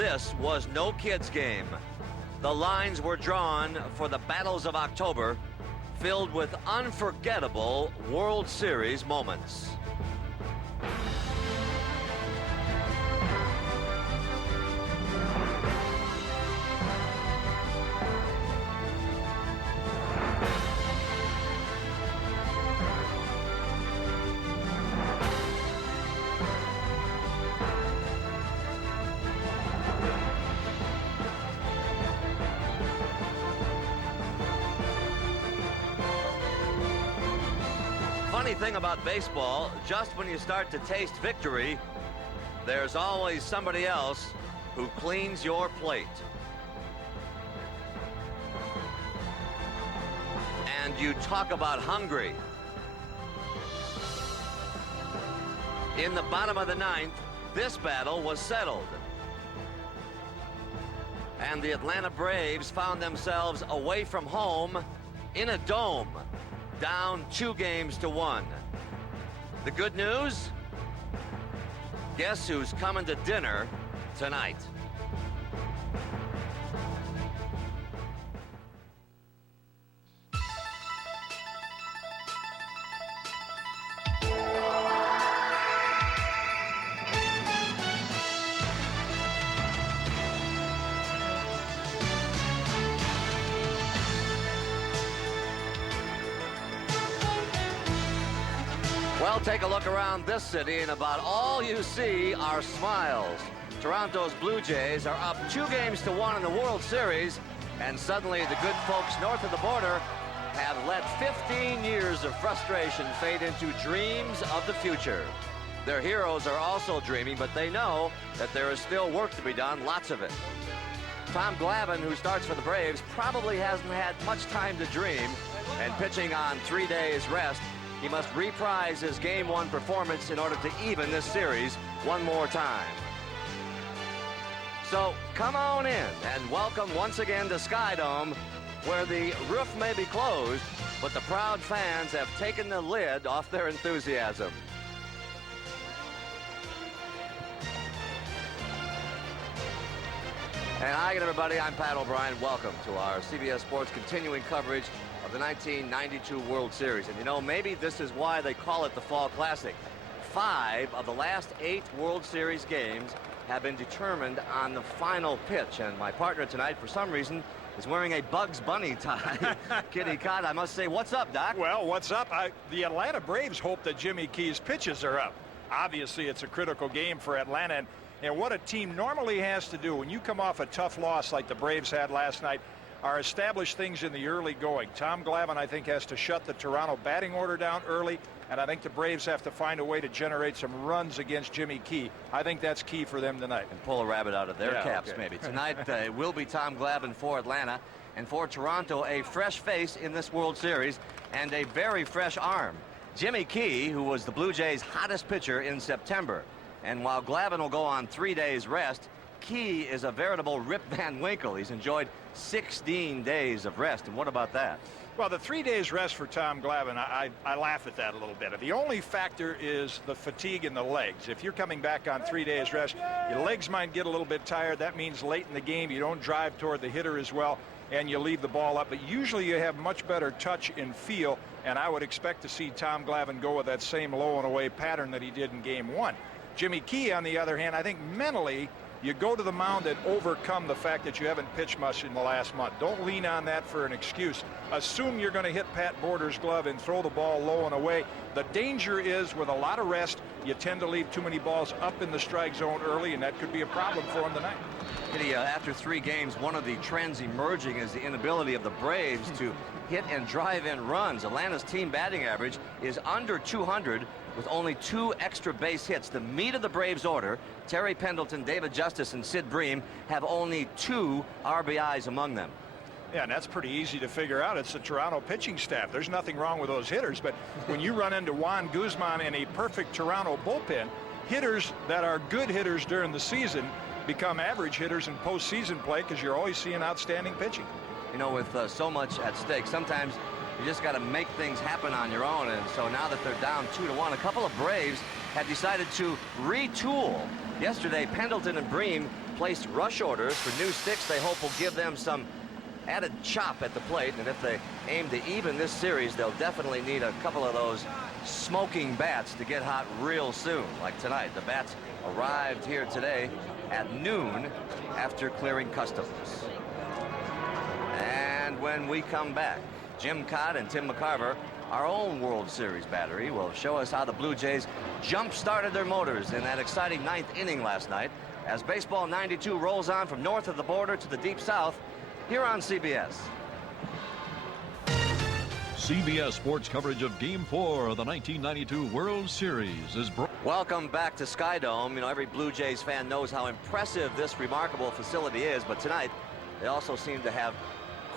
This was no kids' game. The lines were drawn for the battles of October, filled with unforgettable World Series moments. Funny thing about baseball, just when you start to taste victory, there's always somebody else who cleans your plate. And you talk about hungry. In the bottom of the ninth, this battle was settled. And the Atlanta Braves found themselves away from home in a dome, down 2-1. The good news? Guess who's coming to dinner tonight? Well, take a look around this city, and about all you see are smiles. Toronto's Blue Jays are up 2-1 in the World Series, and suddenly the good folks north of the border have let 15 years of frustration fade into dreams of the future. Their heroes are also dreaming, but they know that there is still work to be done, lots of it. Tom Glavine, who starts for the Braves, probably hasn't had much time to dream, and pitching on 3 days rest, he must reprise his Game 1 performance in order to even this series one more time. So come on in and welcome once again to Skydome, where the roof may be closed, but the proud fans have taken the lid off their enthusiasm. And hi again, everybody. I'm Pat O'Brien. Welcome to our CBS Sports continuing coverage of the 1992 World Series. And you know, maybe this is why they call it the Fall Classic. 5 of the last 8 World Series games have been determined on the final pitch. And my partner tonight, for some reason, is wearing a Bugs Bunny tie. Kitty Cott, I must say, what's up, Doc? Well, what's up? The Atlanta Braves hope that Jimmy Key's pitches are up. Obviously, it's a critical game for Atlanta. And what a team normally has to do when you come off a tough loss like the Braves had last night are establish things in the early going. Tom Glavine, I think, has to shut the Toronto batting order down early, and I think the Braves have to find a way to generate some runs against Jimmy Key. I think that's key for them tonight. And pull a rabbit out of their caps, maybe. Tonight it will be Tom Glavine for Atlanta, and for Toronto, a fresh face in this World Series and a very fresh arm. Jimmy Key, who was the Blue Jays' hottest pitcher in September. And while Glavine will go on 3 days rest, Key is a veritable Rip Van Winkle. He's enjoyed 16 days of rest. And what about that? Well, the 3 days rest for Tom Glavine, I laugh at that a little bit. The only factor is the fatigue in the legs. If you're coming back on 3 days rest, your legs might get a little bit tired. That means late in the game you don't drive toward the hitter as well, and you leave the ball up. But usually you have much better touch and feel, and I would expect to see Tom Glavine go with that same low and away pattern that he did in Game 1. Jimmy Key, on the other hand, I think mentally, you go to the mound and overcome the fact that you haven't pitched much in the last month. Don't lean on that for an excuse. Assume you're going to hit Pat Border's glove and throw the ball low and away. The danger is, with a lot of rest, you tend to leave too many balls up in the strike zone early, and that could be a problem for him tonight. After 3 games, one of the trends emerging is the inability of the Braves to hit and drive in runs. Atlanta's team batting average is under 200 with only 2 extra base hits. The meat of the Braves order, Terry Pendleton, David Justice, and Sid Bream, have only 2 RBIs among them. Yeah, and that's pretty easy to figure out. It's the Toronto pitching staff. There's nothing wrong with those hitters, but when you run into Juan Guzman and a perfect Toronto bullpen, hitters that are good hitters during the season become average hitters in postseason play because you're always seeing outstanding pitching. You know, with so much at stake, sometimes you just got to make things happen on your own. And so now that they're down 2-1, a couple of Braves have decided to retool. Yesterday, Pendleton and Bream placed rush orders for new sticks they hope will give them some added chop at the plate. And if they aim to even this series, they'll definitely need a couple of those smoking bats to get hot real soon, like tonight. The bats arrived here today at noon after clearing customs. And when we come back, Jim Cott and Tim McCarver, our own World Series battery, will show us how the Blue Jays jump-started their motors in that exciting 9th inning last night as Baseball 92 rolls on from north of the border to the deep south here on CBS. CBS Sports coverage of Game 4 of the 1992 World Series is brought. Welcome back to Skydome. You know, every Blue Jays fan knows how impressive this remarkable facility is, but tonight they also seem to have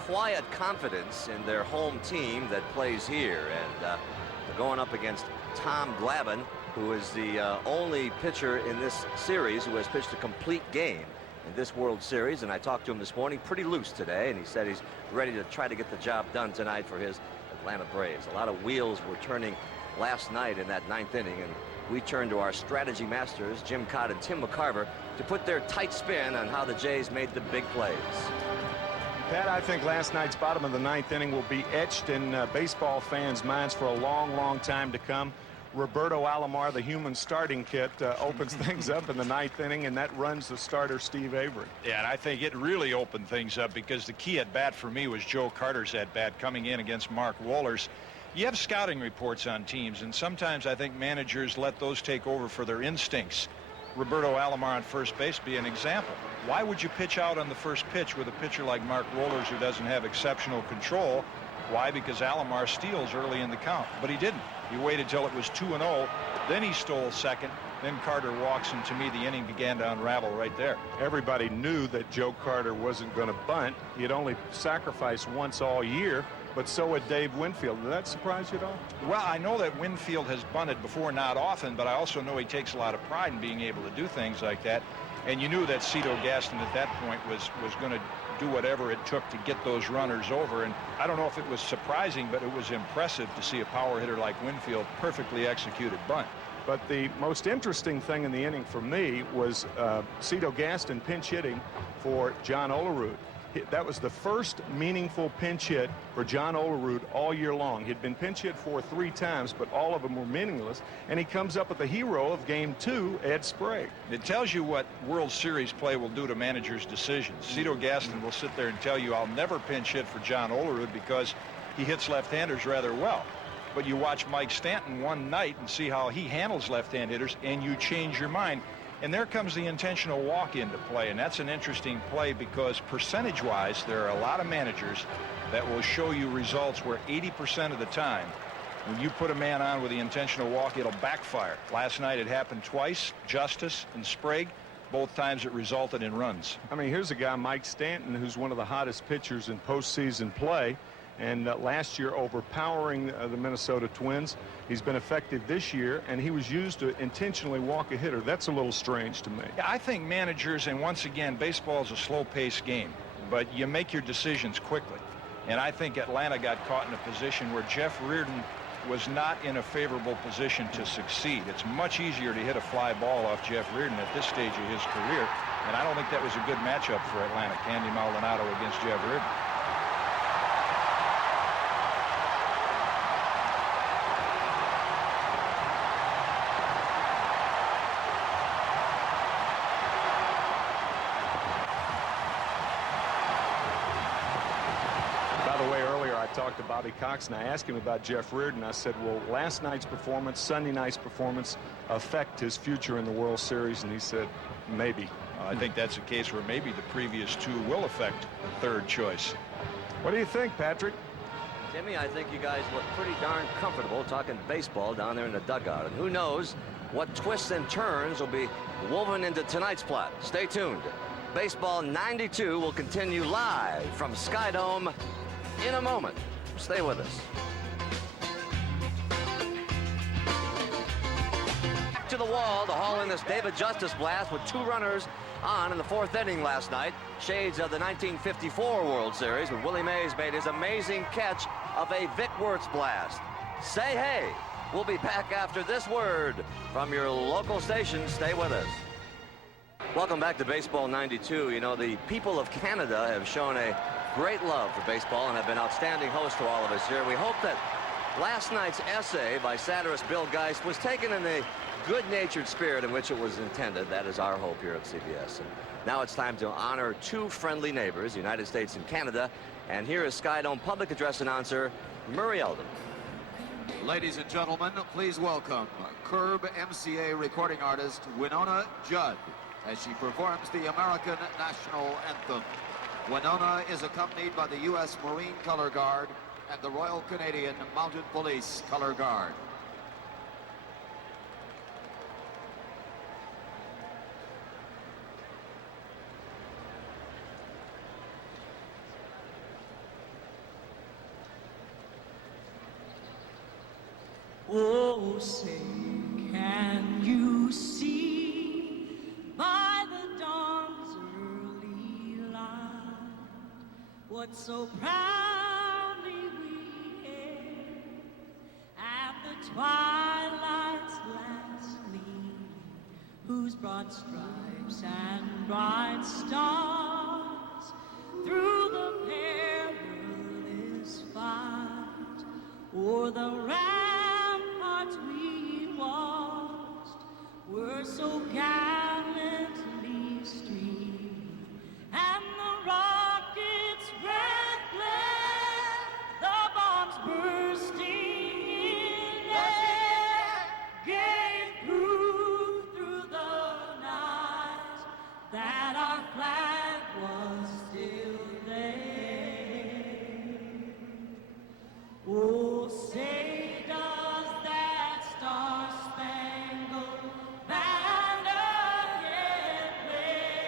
quiet confidence in their home team that plays here. And they're going up against Tom Glavine, who is the only pitcher in this series who has pitched a complete game in this World Series. And I talked to him this morning, pretty loose today, and he said he's ready to try to get the job done tonight for his Atlanta Braves. A lot of wheels were turning last night in that 9th inning, and we turned to our strategy masters, Jim Cott and Tim McCarver, to put their tight spin on how the Jays made the big plays. Pat, I think last night's bottom of the 9th inning will be etched in baseball fans' minds for a long, long time to come. Roberto Alomar, the human starting kit, opens things up in the 9th inning, and that runs the starter, Steve Avery. Yeah, and I think it really opened things up because the key at bat for me was Joe Carter's at bat coming in against Mark Wohlers. You have scouting reports on teams, and sometimes I think managers let those take over for their instincts. Roberto Alomar on first base be an example. Why would you pitch out on the first pitch with a pitcher like Mark Wohlers who doesn't have exceptional control? Why? Because Alomar steals early in the count, but he didn't. He waited till it was 2-0, then he stole second, then Carter walks, and to me the inning began to unravel right there. Everybody knew that Joe Carter wasn't going to bunt. He had only sacrificed once all year, but so had Dave Winfield. Did that surprise you at all? Well, I know that Winfield has bunted before, not often, but I also know he takes a lot of pride in being able to do things like that. And you knew that Cito Gaston at that point was going to do whatever it took to get those runners over. And I don't know if it was surprising, but it was impressive to see a power hitter like Winfield perfectly executed bunt. But the most interesting thing in the inning for me was Cito Gaston pinch hitting for John Olerud. That was the first meaningful pinch hit for John Olerud all year long. He'd been pinch hit for 3 times, but all of them were meaningless. And he comes up with the hero of Game 2, Ed Sprague. It tells you what World Series play will do to managers' decisions. Cito Gaston will sit there and tell you, I'll never pinch hit for John Olerud because he hits left-handers rather well. But you watch Mike Stanton one night and see how he handles left-hand hitters, and you change your mind. And there comes the intentional walk into play, and that's an interesting play because percentage-wise, there are a lot of managers that will show you results where 80% of the time, when you put a man on with the intentional walk, it'll backfire. Last night it happened twice, Justice and Sprague. Both times it resulted in runs. I mean, here's a guy, Mike Stanton, who's one of the hottest pitchers in postseason play. And last year overpowering the Minnesota Twins. He's been effective this year, and he was used to intentionally walk a hitter. That's a little strange to me. Yeah, I think managers, and once again, baseball is a slow-paced game, but you make your decisions quickly. And I think Atlanta got caught in a position where Jeff Reardon was not in a favorable position to succeed. It's much easier to hit a fly ball off Jeff Reardon at this stage of his career, and I don't think that was a good matchup for Atlanta. Candy Maldonado against Jeff Reardon. Talked to Bobby Cox and I asked him about Jeff Reardon. I said, will last night's performance, Sunday night's performance, affect his future in the World Series? And he said, maybe. I think that's a case where maybe the previous 2 will affect the third choice. What do you think, Patrick? Jimmy, I think you guys look pretty darn comfortable talking baseball down there in the dugout. And who knows what twists and turns will be woven into tonight's plot. Stay tuned. Baseball 92 will continue live from Skydome in a moment. Stay with us. Back to the wall to haul in this David Justice blast with 2 runners on in the 4th inning last night. Shades of the 1954 World Series when Willie Mays made his amazing catch of a Vic Wertz blast. Say hey. We'll be back after this word from your local station. Stay with us. Welcome back to Baseball 92. You know, the people of Canada have shown a great love for baseball and have been outstanding hosts to all of us here. We hope that last night's essay by satirist Bill Geist was taken in the good-natured spirit in which it was intended. That is our hope here at CBS. And now it's time to honor two friendly neighbors, the United States and Canada. And here is Sky Dome public address announcer Murray Eldon. Ladies and gentlemen, please welcome Curb MCA recording artist Winona Judd as she performs the American National Anthem. Winona is accompanied by the U.S. Marine Color Guard and the Royal Canadian Mounted Police Color Guard. Oh, say, can you see by the dawn's early light what so proudly we hailed at the twilight's last gleaming, whose broad stripes and bright stars through the perilous fight o'er the ramparts we watched were so gallantly streaming, and the rockets' red glare, the bombs bursting in air, gave proof through the night that our flag was still there. Oh, say does that star-spangled banner yet wave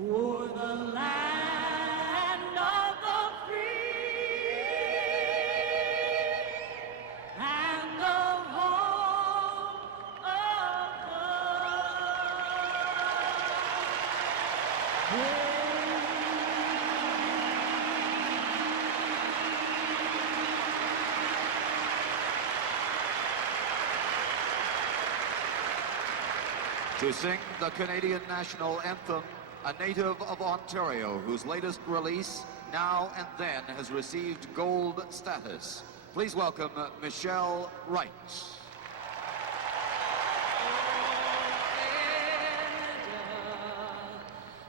o'er the land of the free and the home of the brave? To sing the Canadian National Anthem, a native of Ontario whose latest release, Now and Then, has received gold status. Please welcome Michelle Wright.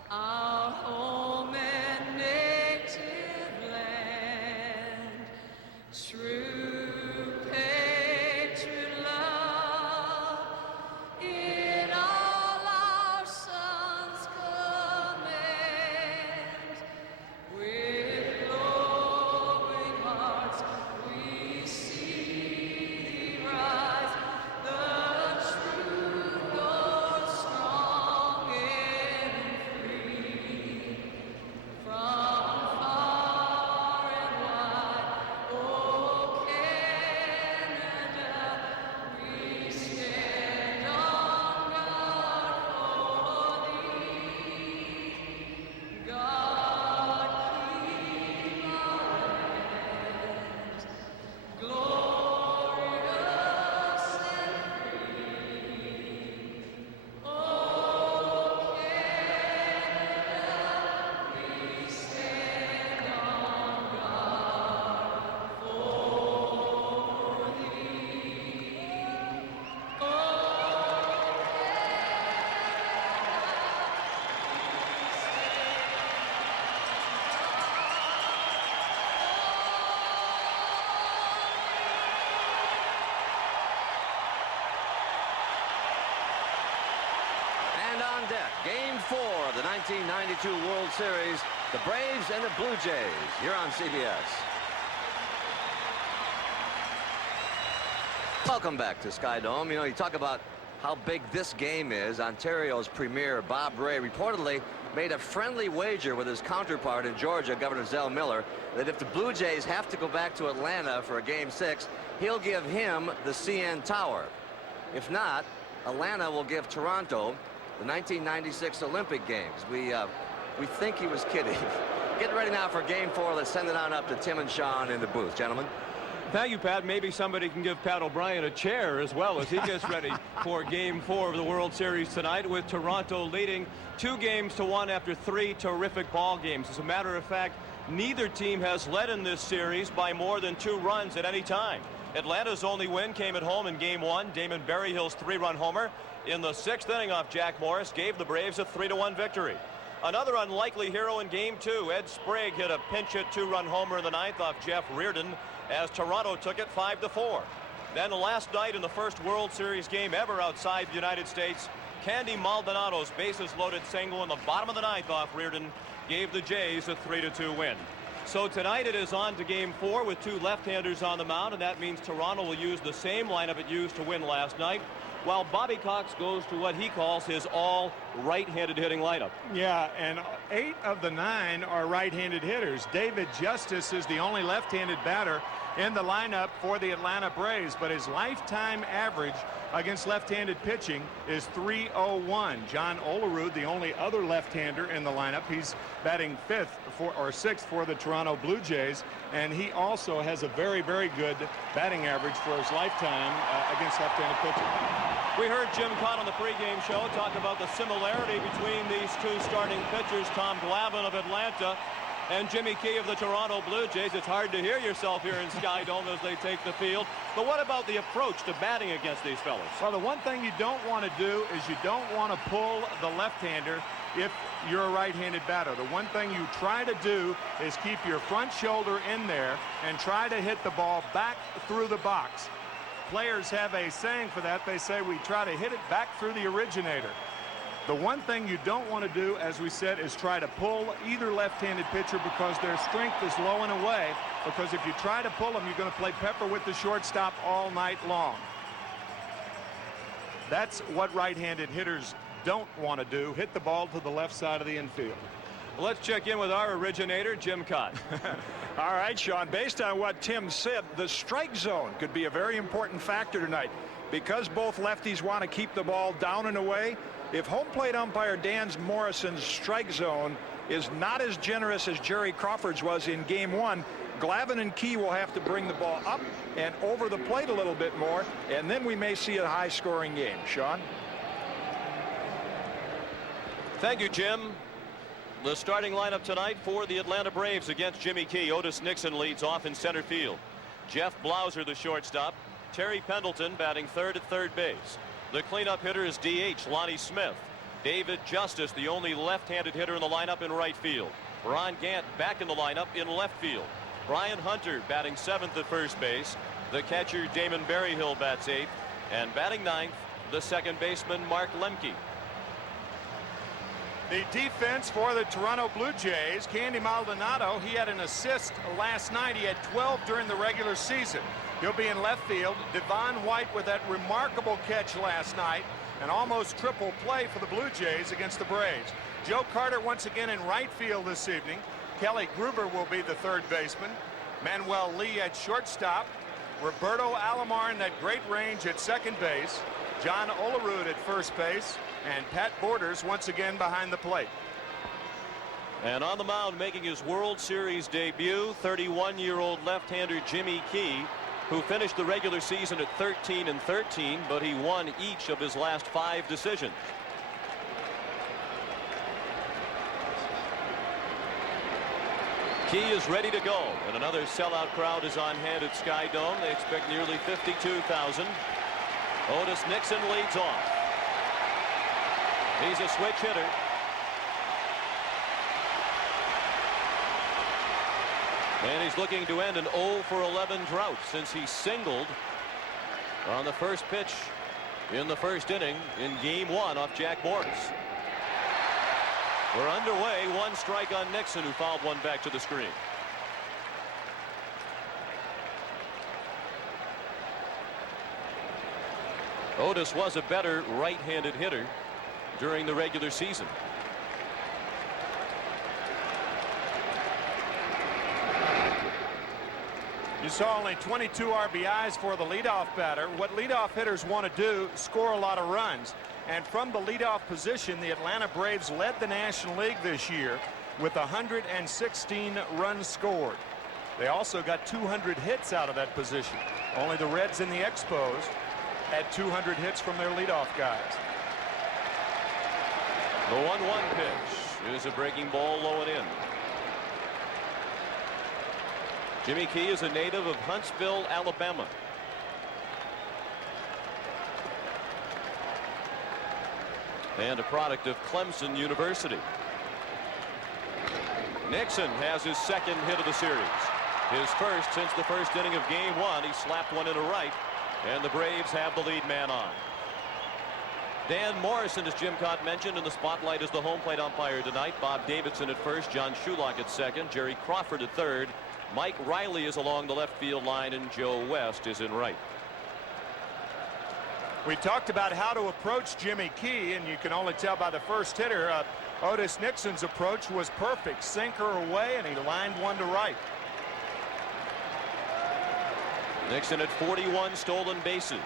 Our home and native land, true patriot love, in all our sons' command, with glowing hearts we see thee rise, the true North strong and free, from far and wide, oh Canada, we stand on guard for thee. God keep our land glorious and free. Oh Canada, we stand on guard for thee. And on deck, Game 4 of the 1992 World Series, the Braves and the Blue Jays. You're on CBS. Welcome back to Sky Dome. You know, you talk about how big this game is. Ontario's premier, Bob Ray, reportedly made a friendly wager with his counterpart in Georgia, Governor Zell Miller, that if the Blue Jays have to go back to Atlanta for a Game 6, he'll give him the CN Tower. If not, Atlanta will give Toronto the 1996 Olympic Games. We think he was kidding. Getting ready now for Game 4. Let's send it on up to Tim and Sean in the booth. Gentlemen. Thank you, Pat. Maybe somebody can give Pat O'Brien a chair as well as he gets ready for Game 4 of the World Series tonight, with Toronto leading 2-1 after 3 terrific ball games. As a matter of fact, neither team has led in this series by more than 2 runs at any time. Atlanta's only win came at home in Game 1. Damon Berryhill's 3-run homer in the 6th inning off Jack Morris gave the Braves a 3-1 victory. Another unlikely hero in Game 2, Ed Sprague hit a pinch-hit 2-run homer in the 9th off Jeff Reardon as Toronto took it 5-4. Then last night in the first World Series game ever outside the United States, Candy Maldonado's bases-loaded single in the bottom of the 9th off Reardon gave the Jays a 3-2 win. So tonight it is on to Game 4 with 2 left-handers on the mound, and that means Toronto will use the same lineup it used to win last night, while Bobby Cox goes to what he calls his all right-handed hitting lineup. Yeah, and 8 of the 9 are right-handed hitters. David Justice is the only left-handed batter in the lineup for the Atlanta Braves, but his lifetime average against left-handed pitching is .301. John Olerud, the only other left-hander in the lineup, he's batting 6th for the Toronto Blue Jays, and he also has a very, very good batting average for his lifetime against left-handed pitching. We heard Jim Cott on the pregame show talk about the similarity between these 2 starting pitchers, Tom Glavine of Atlanta and Jimmy Key of the Toronto Blue Jays. It's hard to hear yourself here in Sky Dome as they take the field. But what about the approach to batting against these fellas? Well, the one thing you don't want to do is you don't want to pull the left-hander if you're a right-handed batter. The one thing you try to do is keep your front shoulder in there and try to hit the ball back through the box. Players have a saying for that. They say we try to hit it back through the originator. The one thing you don't want to do, as we said, is try to pull either left-handed pitcher because their strength is low and away. Because if you try to pull them, you're going to play pepper with the shortstop all night long. That's what right-handed hitters don't want to do, hit the ball to the left side of the infield. Let's check in with our originator, Jim Cott. All right, Sean, based on what Tim said, the strike zone could be a very important factor tonight. Because both lefties want to keep the ball down and away, if home plate umpire Dan Morrison's strike zone is not as generous as Jerry Crawford's was in Game 1, Glavine and Key will have to bring the ball up and over the plate a little bit more, and then we may see a high-scoring game. Sean? Thank you, Jim. The starting lineup tonight for the Atlanta Braves against Jimmy Key. Otis Nixon leads off in center field. Jeff Blauser, the shortstop. Terry Pendleton batting third at third base. The cleanup hitter is DH Lonnie Smith. David Justice, the only left-handed hitter in the lineup, in right field. Ron Gant back in the lineup in left field. Brian Hunter batting 7th at first base. The catcher Damon Berryhill bats 8th. And batting 9th, the second baseman Mark Lemke. The defense for the Toronto Blue Jays, Candy Maldonado, he had an assist last night. He had 12 during the regular season. He'll be in left field. Devon White with that remarkable catch last night, an almost triple play for the Blue Jays against the Braves. Joe Carter once again in right field this evening. Kelly Gruber will be the third baseman. Manuel Lee at shortstop. Roberto Alomar in that great range at second base. John Olerud at first base. And Pat Borders once again behind the plate. And on the mound making his World Series debut, 31-year-old left-hander Jimmy Key, who finished the regular season at 13-13, but he won each of his last 5 decisions. Key is ready to go, and another sellout crowd is on hand at Sky Dome. They expect nearly 52,000. Otis Nixon leads off. He's a switch hitter. And he's looking to end an 0-for-11 drought since he singled on the first pitch in the first inning in Game 1 off Jack Morris. We're underway. 1 strike on Nixon, who fouled one back to the screen. Otis was a better right-handed hitter during the regular season. You saw only 22 RBIs for the leadoff batter. What leadoff hitters want to do, score a lot of runs. And from the leadoff position, the Atlanta Braves led the National League this year with 116 runs scored. They also got 200 hits out of that position. Only the Reds in the Expos had 200 hits from their leadoff guys. The 1-1 pitch is a breaking ball low and in. Jimmy Key is a native of Huntsville, Alabama. And a product of Clemson University. Nixon has his second hit of the series. His first since the first inning of game one. He slapped one into right, and the Braves have the lead man on. Dan Morrison, as Jim Cott mentioned, in the spotlight as the home plate umpire tonight. Bob Davidson at first, John Shulock at second, Jerry Crawford at third. Mike Riley is along the left field line, and Joe West is in right. We talked about how to approach Jimmy Key, and you can only tell by the first hitter. Otis Nixon's approach was perfect. Sinker away, and he lined one to right. Nixon at 41 stolen bases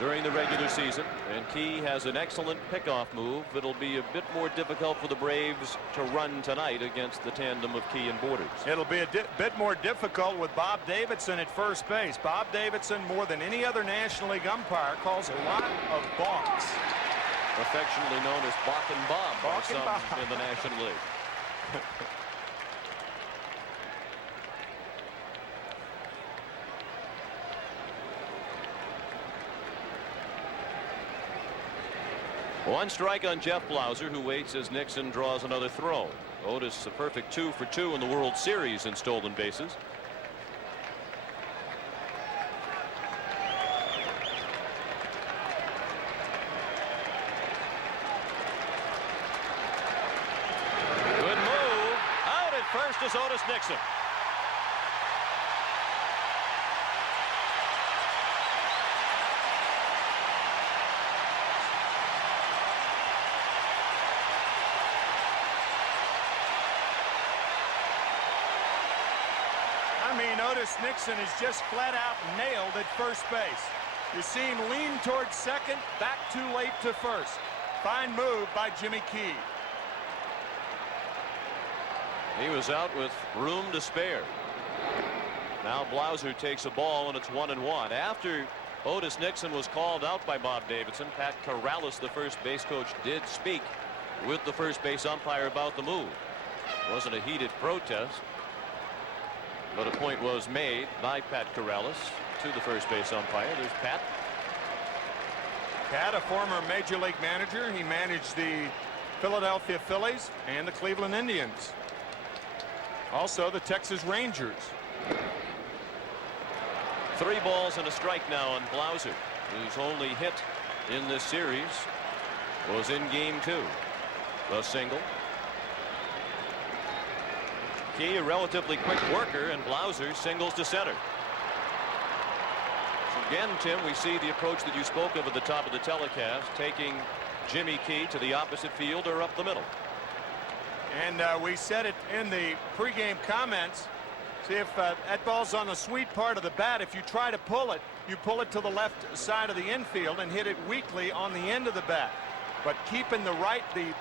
during the regular season, and Key has an excellent pickoff move. It'll be a bit more difficult for the Braves to run tonight against the tandem of Key and Borders. It'll be a bit more difficult with Bob Davidson at first base. Bob Davidson, more than any other National League umpire, calls a lot of balks. Affectionately known as Bach and Bob by Bach and some Bob. in the National League. One strike on Jeff Blauser, who waits as Nixon draws another throw. Otis a perfect 2 for 2 in the World Series in stolen bases. Good move. Out at first is Otis Nixon. Otis Nixon is just flat out nailed at first base. You see him lean towards second, back too late to first. Fine move by Jimmy Key. He was out with room to spare. Now Blauser takes a ball, and it's 1-1. After Otis Nixon was called out by Bob Davidson, Pat Corrales, the first base coach, did speak with the first base umpire about the move. It wasn't a heated protest, but a point was made by Pat Corrales to the first base umpire. There's Pat. Pat, a former Major League manager. He managed the Philadelphia Phillies and the Cleveland Indians. Also the Texas Rangers. 3 balls and a strike now on Blauser, whose only hit in this series was in game 2. A single. Key, a relatively quick worker, and Blauser singles to center. So again, Tim, we see the approach that you spoke of at the top of the telecast, taking Jimmy Key to the opposite field or up the middle. And we said it in the pregame comments. See, if that ball's on the sweet part of the bat, if you try to pull it, you pull it to the left side of the infield and hit it weakly on the end of the bat. But keeping the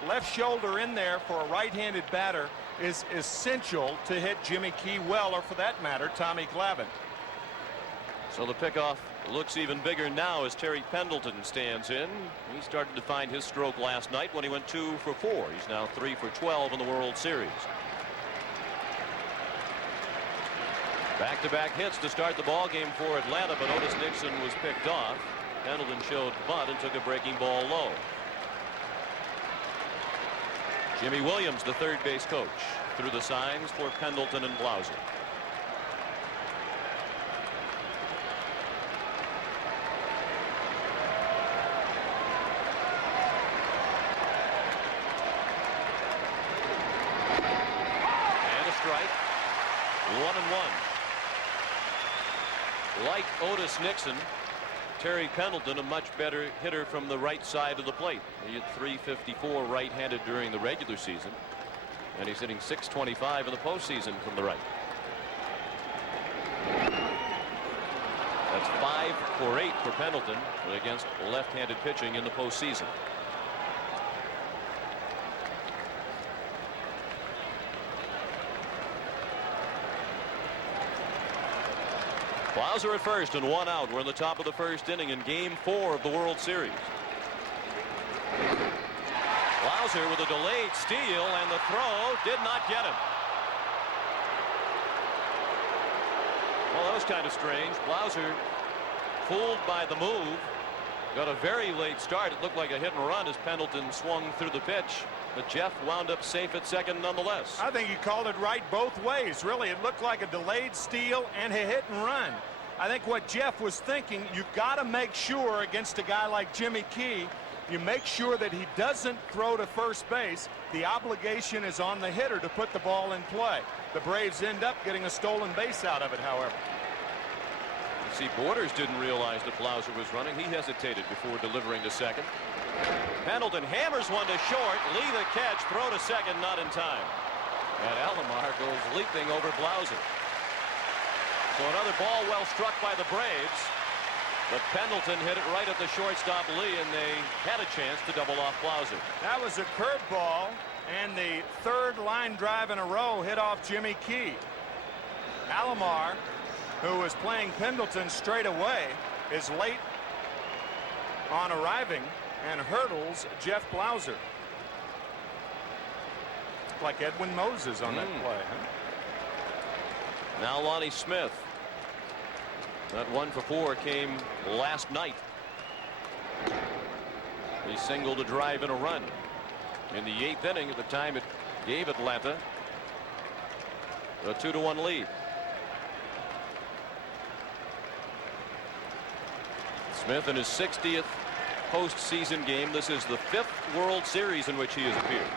left shoulder in there for a right-handed batter is essential to hit Jimmy Key well, or for that matter, Tommy Glavine. So the pickoff looks even bigger now as Terry Pendleton stands in. He started to find his stroke last night when he went 2 for 4. He's now 3 for 12 in the World Series. Back-to-back hits to start the ball game for Atlanta, but Otis Nixon was picked off. Pendleton showed bunt and took a breaking ball low. Jimmy Williams, the third base coach, threw the signs for Pendleton and Blauser. And a strike. 1-1. Like Otis Nixon, Terry Pendleton, a much better hitter from the right side of the plate. He hit .354 right-handed during the regular season, and he's hitting .625 in the postseason from the right. That's 5 for 8 for Pendleton against left-handed pitching in the postseason. Blauser at first and 1 out. We're in the top of the first inning in Game 4 of the World Series. Blauser with a delayed steal, and the throw did not get him. Well, that was kind of strange. Blauser, fooled by the move, got a very late start. It looked like a hit and run as Pendleton swung through the pitch, but Jeff wound up safe at second nonetheless. I think you called it right both ways. Really, it looked like a delayed steal and a hit and run. I think what Jeff was thinking, you've got to make sure against a guy like Jimmy Key, you make sure that he doesn't throw to first base. The obligation is on the hitter to put the ball in play. The Braves end up getting a stolen base out of it, however. You see, Borders didn't realize that Blauser was running. He hesitated before delivering to second. Pendleton hammers one to short. Lee the catch, throw to second, not in time. And Alomar goes leaping over Blauser. So another ball well struck by the Braves. But Pendleton hit it right at the shortstop Lee, and they had a chance to double off Blauser. That was a curveball, and the third line drive in a row hit off Jimmy Key. Alomar, who was playing Pendleton straight away, is late on arriving and hurdles Jeff Blauser. Like Edwin Moses on that play. Huh? Now Lonnie Smith. That 1 for 4 came last night. He singled a drive and a run in the 8th inning. At the time it gave Atlanta a 2-1 lead. Smith in his 60th postseason game. This is the 5th World Series in which he has appeared.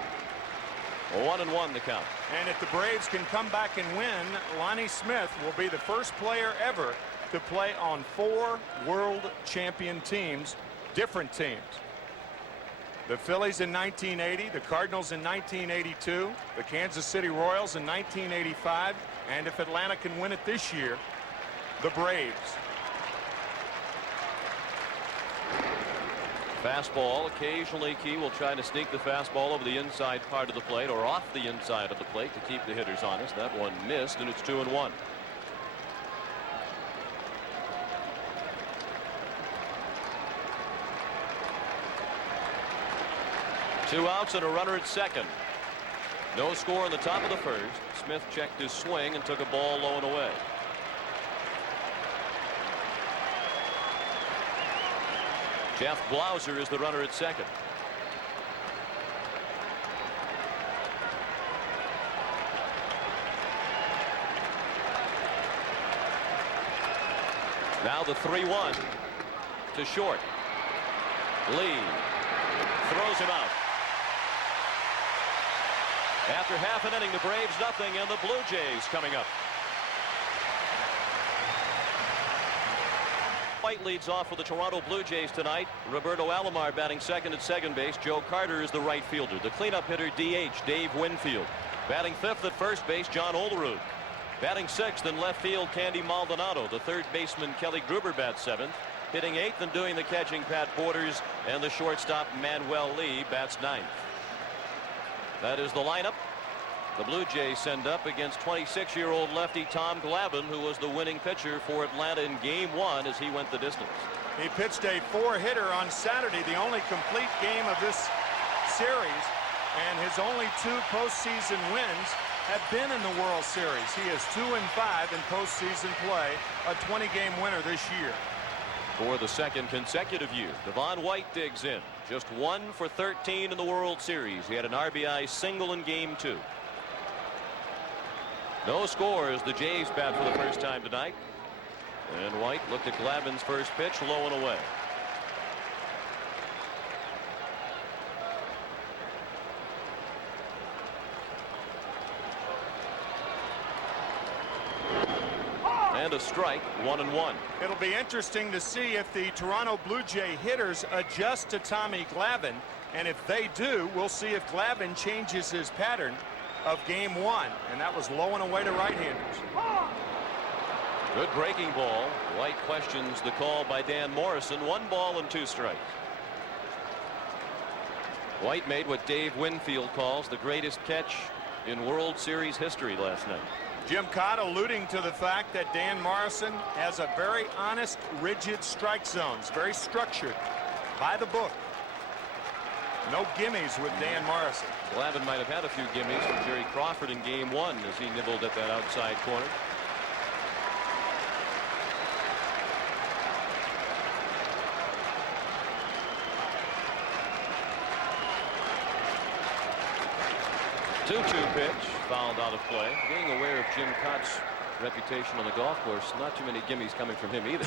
1-1 the count. And if the Braves can come back and win, Lonnie Smith will be the first player ever to play on 4 world champion teams, different teams. The Phillies in 1980, the Cardinals in 1982, the Kansas City Royals in 1985, and if Atlanta can win it this year, the Braves. Fastball. Occasionally Key will try to sneak the fastball over the inside part of the plate or off the inside of the plate to keep the hitters honest. That one missed, and it's 2-1. Two outs and a runner at second. No score in the top of the first. Smith checked his swing and took a ball low and away. Jeff Blauser is the runner at second. Now the 3-1 to short. Lee throws him out. After half an inning, the Braves nothing, and the Blue Jays coming up. White leads off for the Toronto Blue Jays tonight. Roberto Alomar batting second at second base. Joe Carter is the right fielder. The cleanup hitter DH Dave Winfield. Batting fifth at first base John Olerud. Batting sixth in left field Candy Maldonado. The third baseman Kelly Gruber bats seventh. Hitting eighth and doing the catching Pat Borders, and the shortstop Manuel Lee bats ninth. That is the lineup. The Blue Jays send up against 26-year-old lefty Tom Glavine, who was the winning pitcher for Atlanta in Game 1 as he went the distance. He pitched a 4-hitter on Saturday, the only complete game of this series, and his only 2 postseason wins have been in the World Series. He is 2-5 in postseason play, a 20-game winner this year. For the second consecutive year, Devon White digs in. Just 1 for 13 in the World Series. He had an RBI single in Game 2. No score as the Jays bat for the first time tonight. And White looked at Glavine's first pitch, low and away. And a strike, 1-1. It'll be interesting to see if the Toronto Blue Jay hitters adjust to Tommy Glavine, and if they do, we'll see if Glavine changes his pattern of Game 1, and that was low and away to right-handers. Good breaking ball. White questions the call by Dan Morrison. 1 ball and 2 strikes. White made what Dave Winfield calls the greatest catch in World Series history last night. Jim Cott alluding to the fact that Dan Morrison has a very honest, rigid strike zones, very structured, by the book. No gimmies with Dan Morrison. Glavine might have had a few gimmies from Jerry Crawford in game 1 as he nibbled at that outside corner. Two-two pitch, fouled out of play. Being aware of Jim Cott's reputation on the golf course, not too many gimmies coming from him either.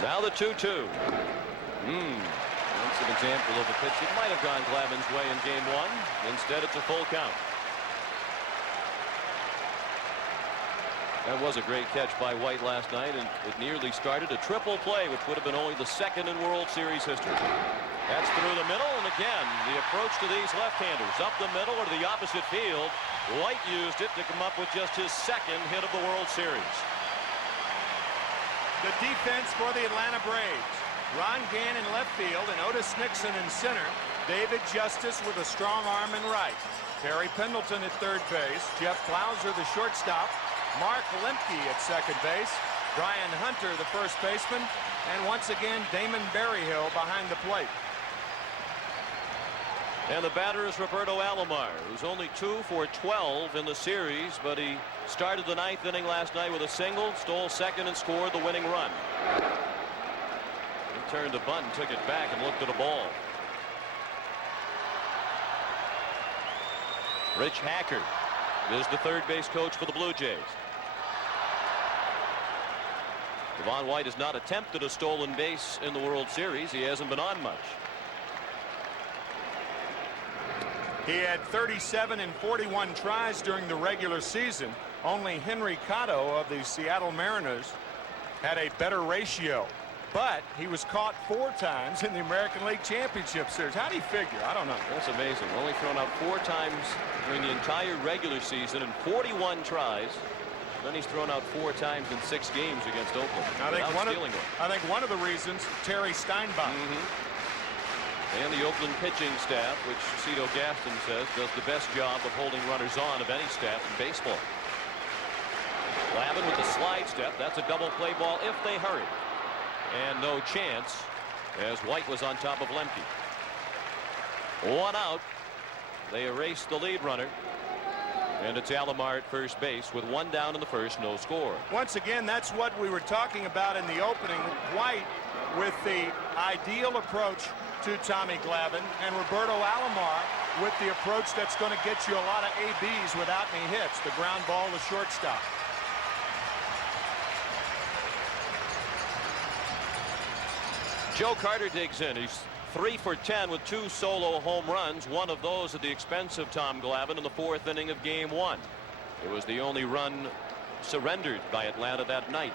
Now the 2-2. That's an example of a pitch that might have gone Glavine's way in game 1. Instead, it's a full count. That was a great catch by White last night, and it nearly started a triple play, which would have been only the second in World Series history. That's through the middle, and again, the approach to these left-handers. Up the middle or to the opposite field. White used it to come up with just his second hit of the World Series. The defense for the Atlanta Braves. Ron Gann in left field and Otis Nixon in center. David Justice with a strong arm in right. Terry Pendleton at third base. Jeff Blauser, the shortstop. Mark Lemke at second base. Brian Hunter, the first baseman. And once again, Damon Berryhill behind the plate. And the batter is Roberto Alomar, who's only 2 for 12 in the series, but he started the 9th inning last night with a single, stole second, and scored the winning run. He turned a bunt and took it back and looked at a ball. Rich Hacker is the third base coach for the Blue Jays. Devon White has not attempted a stolen base in the World Series. He hasn't been on much. He had 37 and 41 tries during the regular season. Only Henry Cotto of the Seattle Mariners had a better ratio. But he was caught 4 times in the American League Championship Series. How do you figure? I don't know. That's amazing. Only thrown out 4 times during the entire regular season and 41 tries. Then he's thrown out 4 times in 6 games against Oakland. I think one of the reasons, Terry Steinbach. And the Oakland pitching staff, which Cito Gaston says does the best job of holding runners on of any staff in baseball. Glavine with the slide step. That's a double play ball if they hurry. And no chance as White was on top of Lemke. 1 out. They erased the lead runner. And it's Alomar at first base with 1 down in the first, no score. Once again, that's what we were talking about in the opening. White with the ideal approach to Tommy Glavine, and Roberto Alomar with the approach that's going to get you a lot of ABs without any hits. The ground ball to shortstop. Joe Carter digs in. He's 3 for 10 with 2 solo home runs. One of those at the expense of Tom Glavine in the 4th inning of game 1. It was the only run surrendered by Atlanta that night.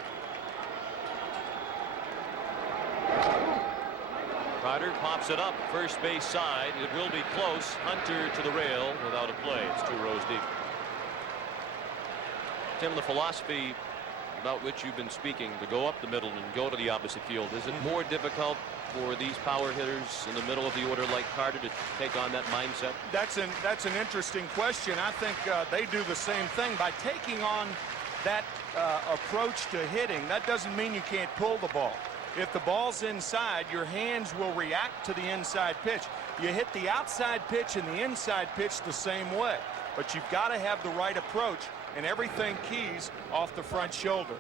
Carter pops it up first base side. It will be close. Hunter to the rail without a play. It's 2 rows deep. Tim, the philosophy about which you've been speaking, to go up the middle and go to the opposite field, is it more difficult for these power hitters in the middle of the order like Carter to take on that mindset? That's an interesting question. I think they do the same thing by taking on that approach to hitting. That doesn't mean you can't pull the ball. If the ball's inside, your hands will react to the inside pitch. You hit the outside pitch and the inside pitch the same way, but you've got to have the right approach, and everything keys off the front shoulder.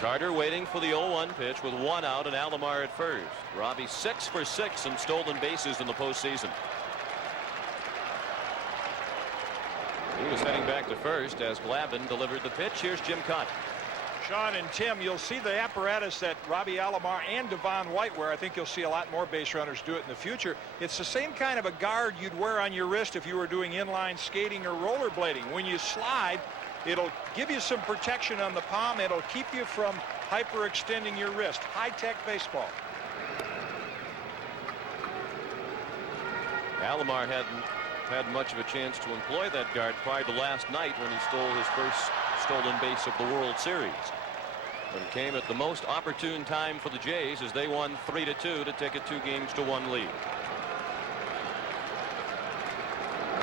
Carter waiting for the 0-1 pitch with 1 out and Alomar at first. Robbie 6 for 6 in stolen bases in the postseason. He was heading back to first as Glavine delivered the pitch. Here's Jim Cott. Sean and Tim, you'll see the apparatus that Robbie Alomar and Devon White wear. I think you'll see a lot more base runners do it in the future. It's the same kind of a guard you'd wear on your wrist if you were doing inline skating or rollerblading. When you slide, it'll give you some protection on the palm. It'll keep you from hyperextending your wrist. High-tech baseball. Alomar had had much of a chance to employ that guard prior to last night when he stole his first stolen base of the World Series. But it came at the most opportune time for the Jays as they won 3-2 to take a 2-1 lead.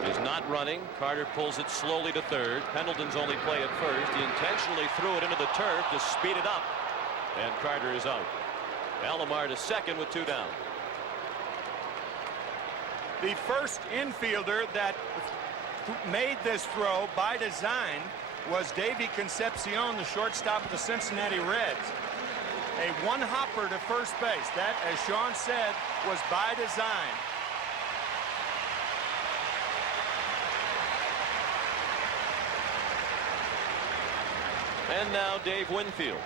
Is not running. Carter pulls it slowly to third. Pendleton's only play at first. He intentionally threw it into the turf to speed it up. And Carter is out. Alomar to second with 2 down. The first infielder that made this throw by design was Davey Concepcion, the shortstop of the Cincinnati Reds. A one-hopper to first base. That, as Sean said, was by design. And now Dave Winfield.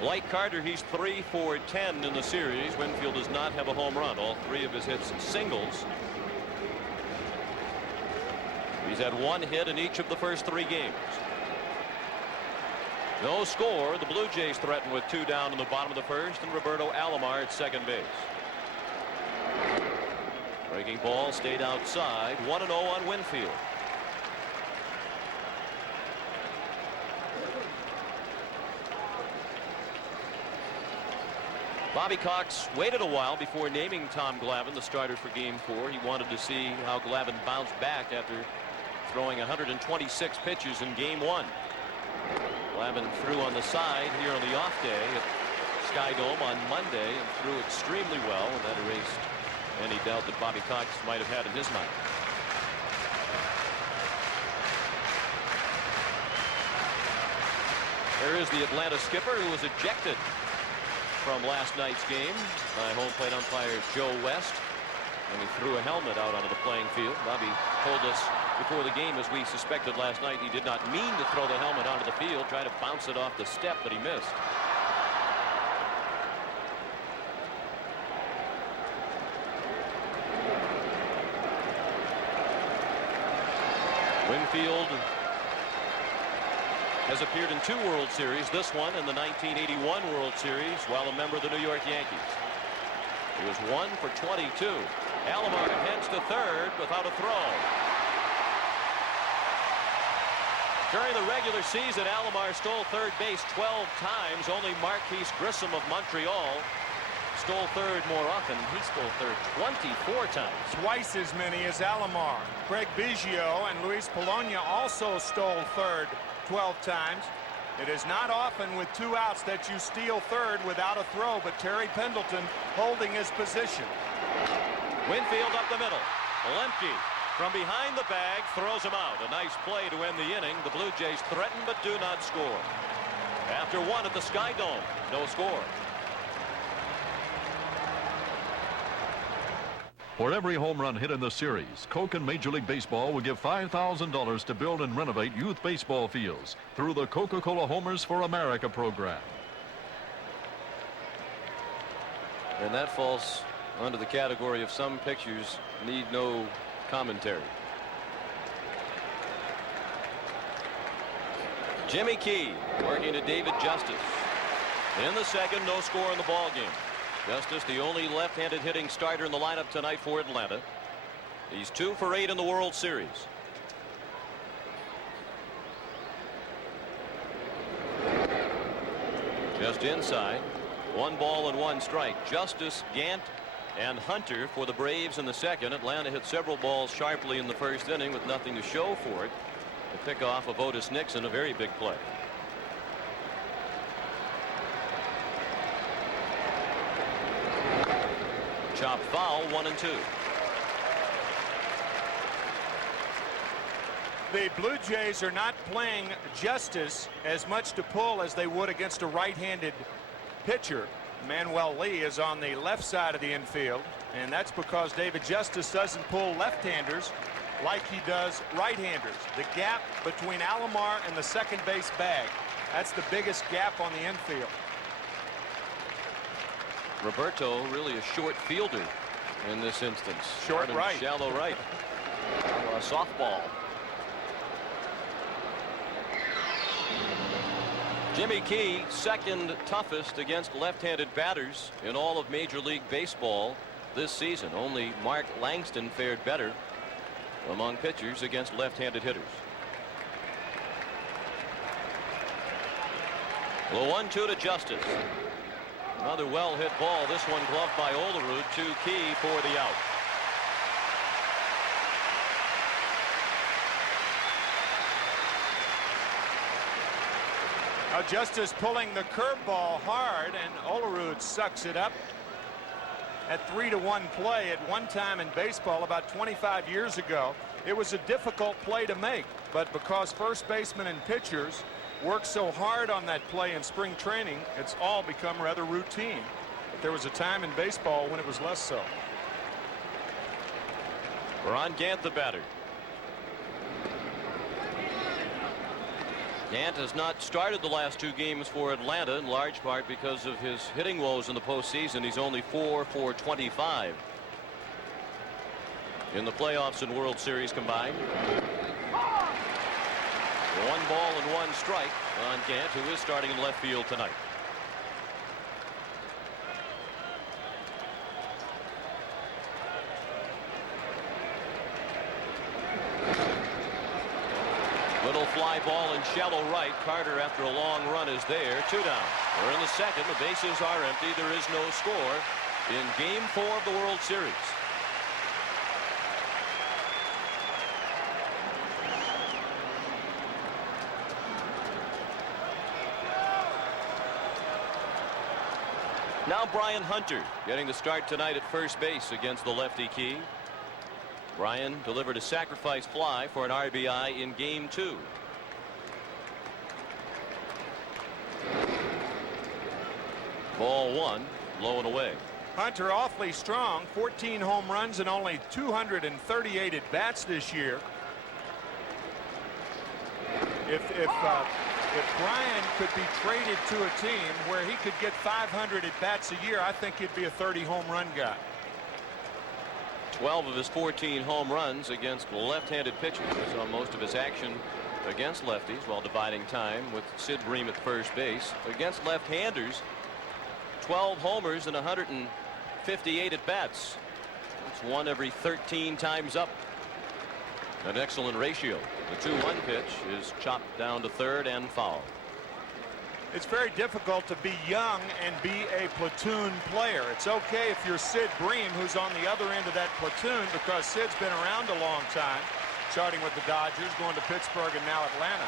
Like Carter, he's 3 for 10 in the series. Winfield does not have a home run. All 3 of his hits singles. He's had 1 hit in each of the first 3 games. No score. The Blue Jays threaten with 2 down in the bottom of the first, and Roberto Alomar at second base. Breaking ball stayed outside. 1-0 on Winfield. Bobby Cox waited a while before naming Tom Glavine the starter for Game 4. He wanted to see how Glavine bounced back after throwing 126 pitches in Game 1. Glavine threw on the side here on the off day at Sky Dome on Monday and threw extremely well, and that erased any doubt that Bobby Cox might have had in his mind. There is the Atlanta skipper who was ejected from last night's game by home plate umpire Joe West, and he threw a helmet out onto the playing field. Bobby told us before the game, as we suspected last night, he did not mean to throw the helmet onto the field, tried to bounce it off the step, but he missed. Winfield has appeared in 2 World Series, this one in the 1981 World Series while a member of the New York Yankees. He was 1 for 22. Alomar heads to third without a throw. During the regular season, Alomar stole third base 12 times. Only Marquise Grissom of Montreal stole third more often. He stole third 24 times. Twice as many as Alomar. Craig Biggio and Luis Polonia also stole third 12 times. It is not often with 2 outs that you steal third without a throw, but Terry Pendleton holding his position. Winfield up the middle. Lemke from behind the bag throws him out. A nice play to end the inning. The Blue Jays threaten but do not score. After 1 at the Sky Dome, no score. For every home run hit in the series, Coke and Major League Baseball will give $5,000 to build and renovate youth baseball fields through the Coca-Cola Homers for America program. And that falls under the category of some pictures need no commentary. Jimmy Key working to David Justice. In the second, no score in the ball game. Justice, the only left-handed hitting starter in the lineup tonight for Atlanta. He's 2 for 8 in the World Series. Just inside. 1 ball and 1 strike. Justice, Gant, and Hunter for the Braves in the second. Atlanta hit several balls sharply in the first inning with nothing to show for it. The pickoff of Otis Nixon, a very big play. Chop foul, 1-2. The Blue Jays are not playing Justice as much to pull as they would against a right-handed pitcher. Manuel Lee is on the left side of the infield, and that's because David Justice doesn't pull left-handers like he does right-handers. The gap between Alomar and the second base bag, that's the biggest gap on the infield. Roberto really a short fielder in this instance. Short right. Shallow right. A softball. Jimmy Key, second toughest against left-handed batters in all of Major League Baseball. this season. Only Mark Langston fared better among pitchers against left-handed hitters. The 1-2 to Justice. Another well-hit ball. This one gloved by Olerud. To Key for the out. Now Justice pulling the curveball hard, and Olerud sucks it up. At 3-1 play. At one time in baseball about 25 years ago, it was a difficult play to make, but because first basemen and pitchers work so hard on that play in spring training, it's all become rather routine. But there was a time in baseball when it was less so. Ron Gant, the batter. Gant has not started the last 2 games for Atlanta, in large part because of his hitting woes in the postseason. He's only 4 for 25 in the playoffs and World Series combined. 1 ball and 1 strike on Gant, who is starting in left field tonight. Little fly ball in shallow right. Carter, after a long run, is there. 2 down. We're in the second. The bases are empty. There is no score in Game 4 of the World Series. Now Brian Hunter getting the start tonight at first base against the lefty Key. Brian delivered a sacrifice fly for an RBI in Game 2. Ball 1, low and away. Hunter awfully strong. 14 home runs and only 238 at bats this year. If Brian could be traded to a team where he could get 500 at bats a year, I think he'd be a 30 home run guy. 12 of his 14 home runs against left-handed pitchers. We saw most of his action against lefties while dividing time with Sid Bream at first base. Against left-handers, 12 homers and 158 at bats. That's 1 every 13 times up. An excellent ratio. The 2-1 pitch is chopped down to third and foul. It's very difficult to be young and be a platoon player. It's okay if you're Sid Bream, who's on the other end of that platoon, because Sid's been around a long time, starting with the Dodgers, going to Pittsburgh, and now Atlanta.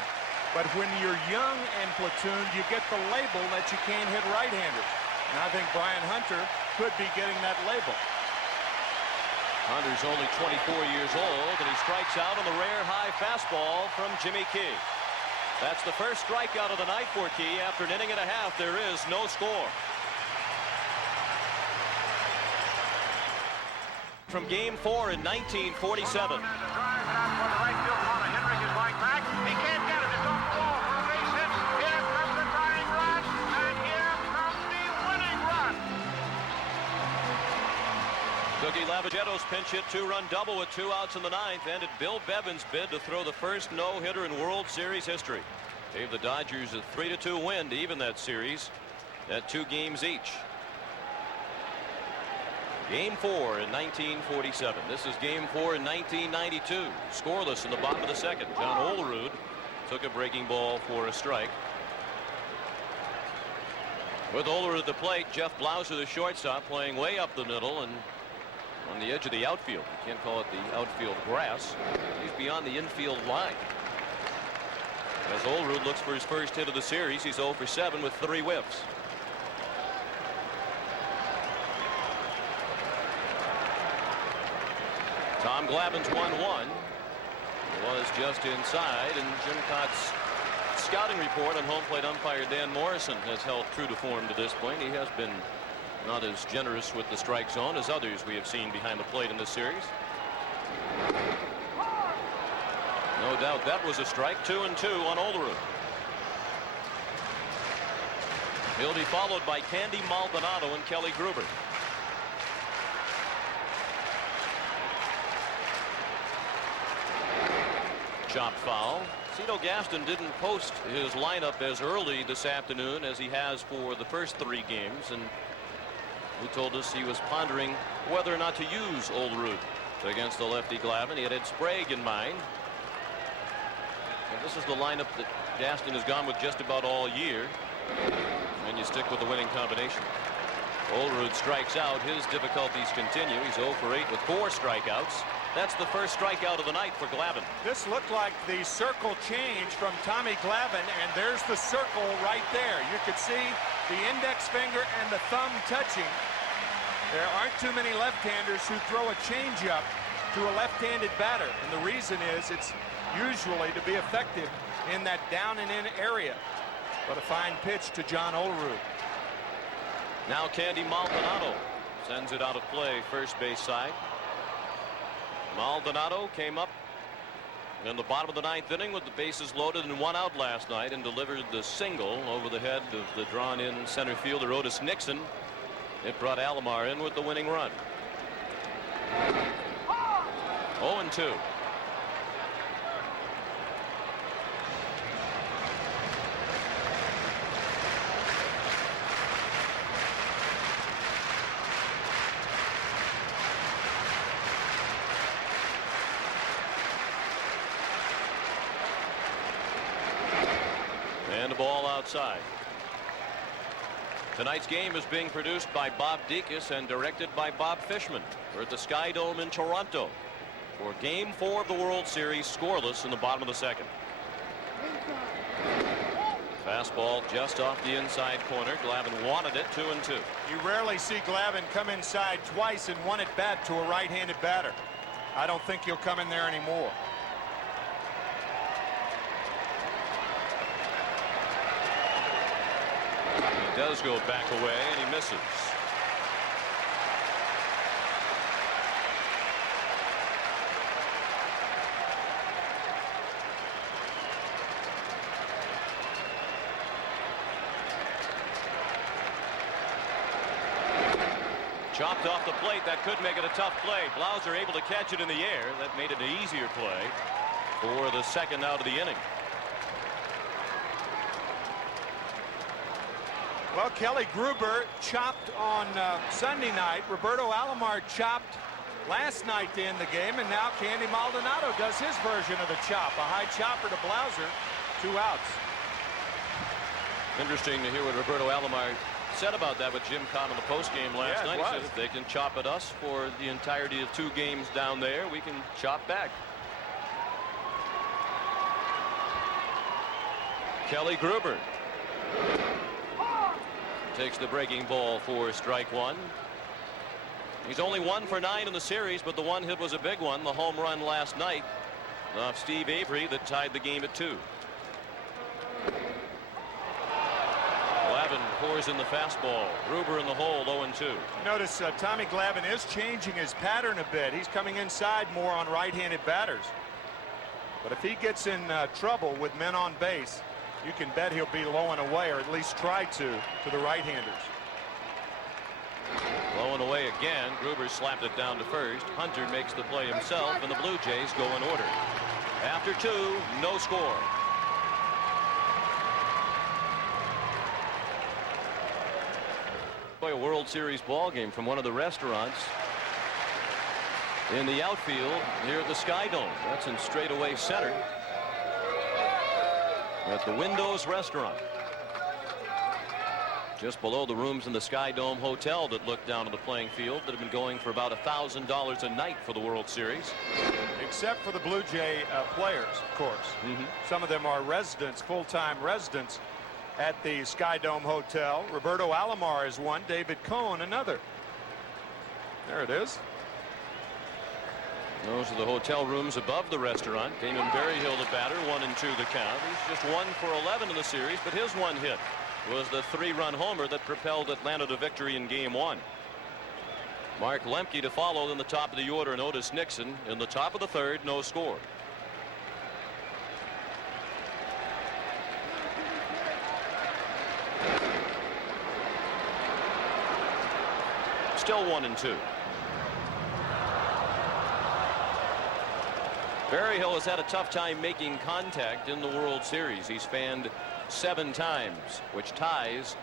But when you're young and platoon, you get the label that you can't hit right-handers. And I think Brian Hunter could be getting that label. Hunter's only 24 years old, and he strikes out on the rare high fastball from Jimmy Key. That's the first strikeout of the night for Key. After an inning and a half, there is no score. From Game 4 in 1947. Cookie Lavagetto's pinch hit 2-run double with 2 outs in the 9th ended Bill Bevan's bid to throw the first no-hitter in World Series history. Gave the Dodgers a 3-2 win to even that series at 2 games each. Game 4 in 1947. This is Game 4 in 1992. Scoreless in the bottom of the second. John Olerud took a breaking ball for a strike. With Olerud at the plate, Jeff Blauser, the shortstop, playing way up the middle and on the edge of the outfield. You can't call it the outfield grass. He's beyond the infield line. As Olerud looks for his first hit of the series, he's 0 for 7 with 3 whiffs. Tom Glavine's 1-1 was just inside, and Jim Cott's scouting report on home plate umpire Dan Morrison has held true to form to this point. He has been not as generous with the strike zone as others we have seen behind the plate in this series. No doubt that was a strike. 2-2 on Olerud. He'll be followed by Candy Maldonado and Kelly Gruber. Chopped foul. Cito Gaston didn't post his lineup as early this afternoon as he has for the first 3 games, and who told us he was pondering whether or not to use Olerud against the lefty Glavine. He had Sprague in mind. And this is the lineup that Gaston has gone with just about all year. And you stick with the winning combination. Olerud strikes out. His difficulties continue. He's 0 for 8 with 4 strikeouts. That's the first strikeout of the night for Glavine. This looked like the circle change from Tommy Glavine, and there's the circle right there. You could see the index finger and the thumb touching. There aren't too many left-handers who throw a changeup to a left-handed batter, and the reason is it's usually to be effective in that down and in area. But a fine pitch to John Olerud. Now Candy Maldonado sends it out of play, first base side. Maldonado came up in the bottom of the 9th inning with the bases loaded and 1 out last night and delivered the single over the head of the drawn-in center fielder Otis Nixon. It brought Alomar in with the winning run. 0-2. And a ball outside. Tonight's game is being produced by Bob Dekas and directed by Bob Fishman. We're at the Sky Dome in Toronto for Game 4 of the World Series, scoreless in the bottom of the 2nd. Fastball just off the inside corner. Glavine wanted it. 2-2. You rarely see Glavine come inside twice in one at bat to a right-handed batter. I don't think he'll come in there anymore. He does go back away and he misses. Chopped off the plate. That could make it a tough play. Blauser able to catch it in the air. That made it an easier play for the 2nd out of the inning. Well, Kelly Gruber chopped on Sunday night. Roberto Alomar chopped last night to end the game, and now Candy Maldonado does his version of the chop. A high chopper to Blauser. 2 outs. Interesting to hear what Roberto Alomar said about that with Jim Kahn on the postgame last night. He said if they can chop at us for the entirety of 2 games down there, we can chop back. Kelly Gruber takes the breaking ball for strike 1. He's only 1 for 9 in the series, but the one hit was a big one. The home run last night off Steve Avery that tied the game at 2. Glavine pours in the fastball. Gruber in the hole. 0-2. Notice Tommy Glavine is changing his pattern a bit. He's coming inside more on right-handed batters. But if he gets in trouble with men on base, you can bet he'll be low and away, or at least try to the right-handers. Low and away again. Gruber slapped it down to first. Hunter makes the play himself, and the Blue Jays go in order. After 2, no score. A World Series ball game from one of the restaurants in the outfield here at the Sky Dome. That's in straightaway center at the Windows Restaurant, just below the rooms in the Sky Dome Hotel that look down to the playing field, that have been going for about $1,000 a night for the World Series. Except for the Blue Jay players, of course. Some of them are residents, full-time residents at the Sky Dome Hotel. Roberto Alomar is one. David Cohn another. There it is. Those are the hotel rooms above the restaurant. Damon Berryhill, the batter, 1-2 the count. He's just 1 for 11 in the series, but his one hit was the 3-run homer that propelled Atlanta to victory in Game 1. Mark Lemke to follow in the top of the order, and Otis Nixon in the top of the 3rd, no score. Still 1-2. Berryhill has had a tough time making contact in the World Series. He's fanned 7 times, which ties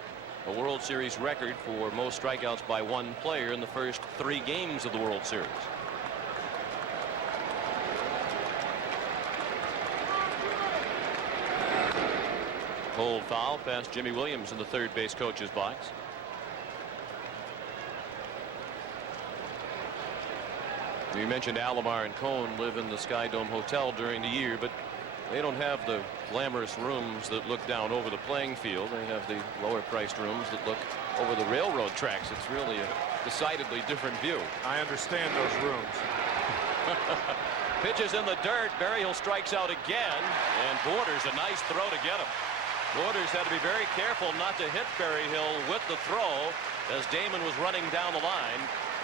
a World Series record for most strikeouts by one player in the first 3 games of the World Series. Hold foul past Jimmy Williams in the third base coach's box. You mentioned Alomar and Cone live in the Sky Dome Hotel during the year, but they don't have the glamorous rooms that look down over the playing field. They have the lower priced rooms that look over the railroad tracks. It's really a decidedly different view. I understand those rooms. Pitches in the dirt. Berryhill strikes out again, and Borders a nice throw to get him. Borders had to be very careful not to hit Berryhill with the throw as Damon was running down the line,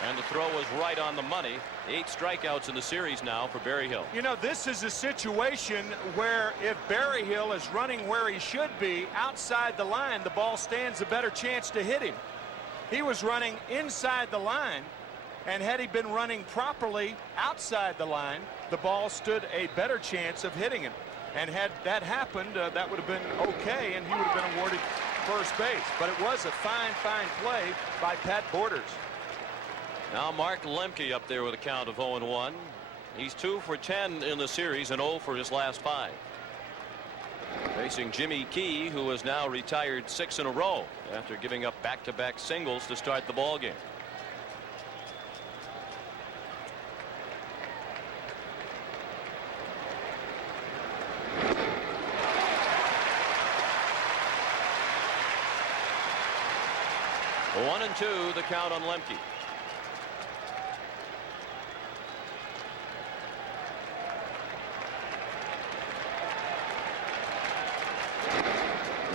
and the throw was right on the money. 8 strikeouts in the series now for Berryhill. You know, this is a situation where if Berryhill is running where he should be outside the line, the ball stands a better chance to hit him. He was running inside the line, and had he been running properly outside the line, the ball stood a better chance of hitting him. And had that happened, that would have been okay, and he would have been awarded first base. But it was a fine play by Pat Borders. Now Mark Lemke up there with a count of 0-1. He's 2 for 10 in the series and 0 for his last 5. Facing Jimmy Key, who has now retired 6 in a row after giving up back-to-back singles to start the ball game. One and 2, the count on Lemke.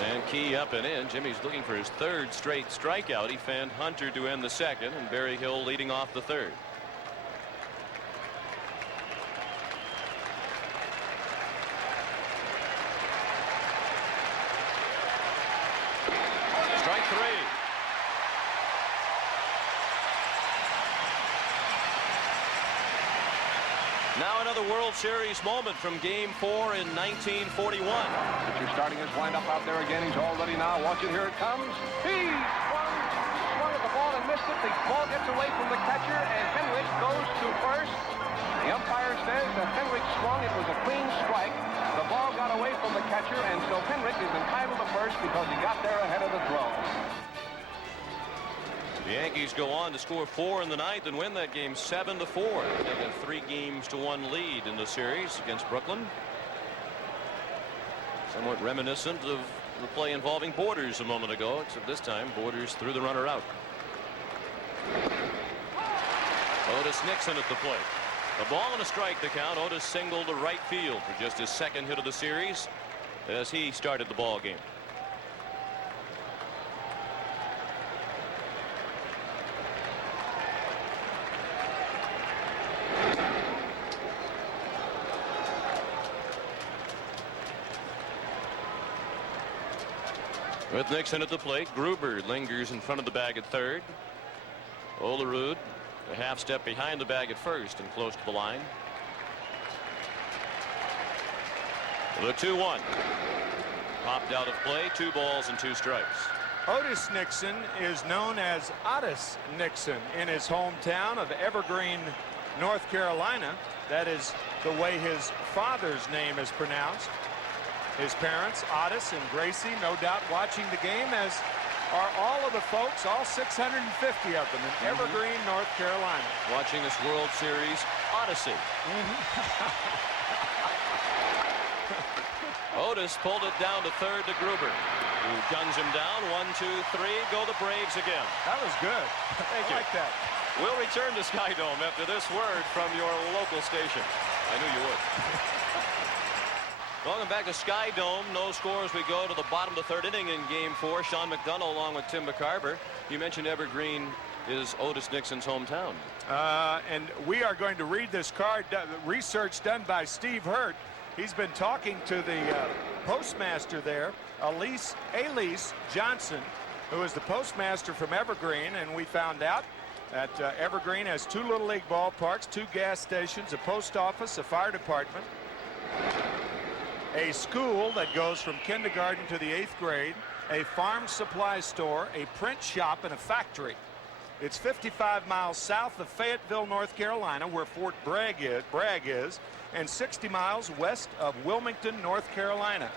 And Key up and in. Jimmy's looking for his 3rd straight strikeout. He fanned Hunter to end the 2nd, and Berryhill leading off the 3rd. Strike 3. Now another World Series moment from Game 4 in 1941. Pitcher starting his windup out there again. He's all ready now. Watch it. Here it comes. He swung at the ball and missed it. The ball gets away from the catcher, and Henrich goes to first. The umpire says that Henrich swung. It was a clean strike. The ball got away from the catcher, and so Henrich is entitled to first because he got there ahead of the throw. The Yankees go on to score 4 in the 9th and win that game 7-4. They have a 3-1 lead in the series against Brooklyn. Somewhat reminiscent of the play involving Borders a moment ago, except this time Borders threw the runner out. Otis Nixon at the plate. A ball and a strike to count. Otis singled to right field for just his 2nd hit of the series as he started the ball game. With Nixon at the plate, Gruber lingers in front of the bag at 3rd. Olerud a half step behind the bag at 1st and close to the line. The 2-1. Popped out of play. 2 balls and 2 strikes. Otis Nixon is known as Otis Nixon in his hometown of Evergreen, North Carolina. That is the way his father's name is pronounced. His parents, Otis and Gracie, no doubt watching the game, as are all of the folks, all 650 of them in Evergreen, North Carolina. Watching this World Series Odyssey. Otis pulled it down to 3rd to Gruber, who guns him down. 1, 2, 3. Go the Braves again. That was good. Thank you. I like that. We'll return to Sky Dome after this word from your local station. I knew you would. Welcome back to Sky Dome. No score as we go to the bottom of the 3rd inning in Game 4. Sean McDonough along with Tim McCarver. You mentioned Evergreen is Otis Nixon's hometown. And we are going to read this card. Research done by Steve Hurt. He's been talking to the postmaster there, Elise Johnson, who is the postmaster from Evergreen, and we found out that Evergreen has 2 Little League ballparks, 2 gas stations, a post office, a fire department, a school that goes from kindergarten to the 8th grade, a farm supply store, a print shop, and a factory. It's 55 miles south of Fayetteville, North Carolina, where Fort Bragg is, and 60 miles west of Wilmington, North Carolina.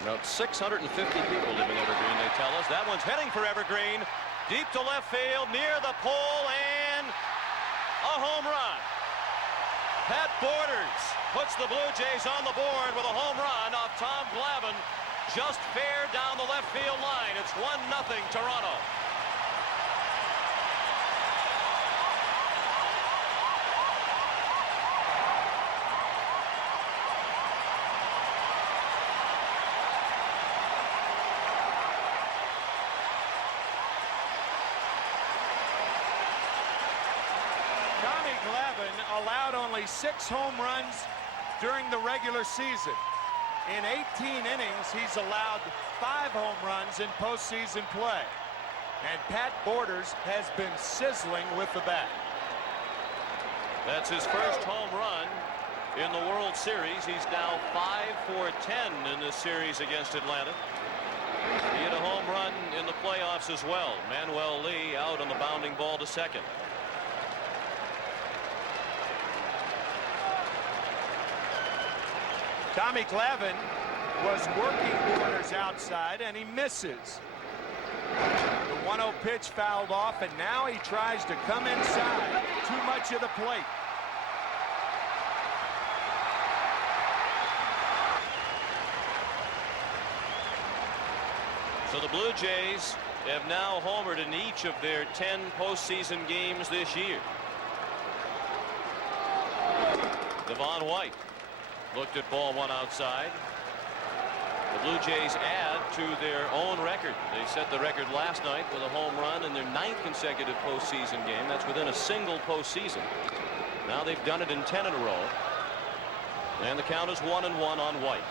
About 650 people live in Evergreen, they tell us. That one's heading for Evergreen. Deep to left field, near the pole, and a home run. Pat Borders puts the Blue Jays on the board with a home run off Tom Glavine. Just fair down the left field line. It's 1-0 Toronto. Tommy Glavine allowed only 6 home runs during the regular season. In 18 innings, he's allowed 5 home runs in postseason play. And Pat Borders has been sizzling with the bat. That's his first home run in the World Series. He's now 5 for 10 in this series against Atlanta. He hit a home run in the playoffs as well. Manuel Lee out on the bounding ball to second. Tommy Glavine was working Borders outside, and he misses. The 1-0 pitch fouled off, and now he tries to come inside. Too much of the plate. So the Blue Jays have now homered in each of their 10 postseason games this year. Devon White looked at ball one outside. The Blue Jays add to their own record. They set the record last night with a home run in their 9th consecutive postseason game. That's within a single postseason. Now they've done it in 10 in a row. And the count is 1-1 on White.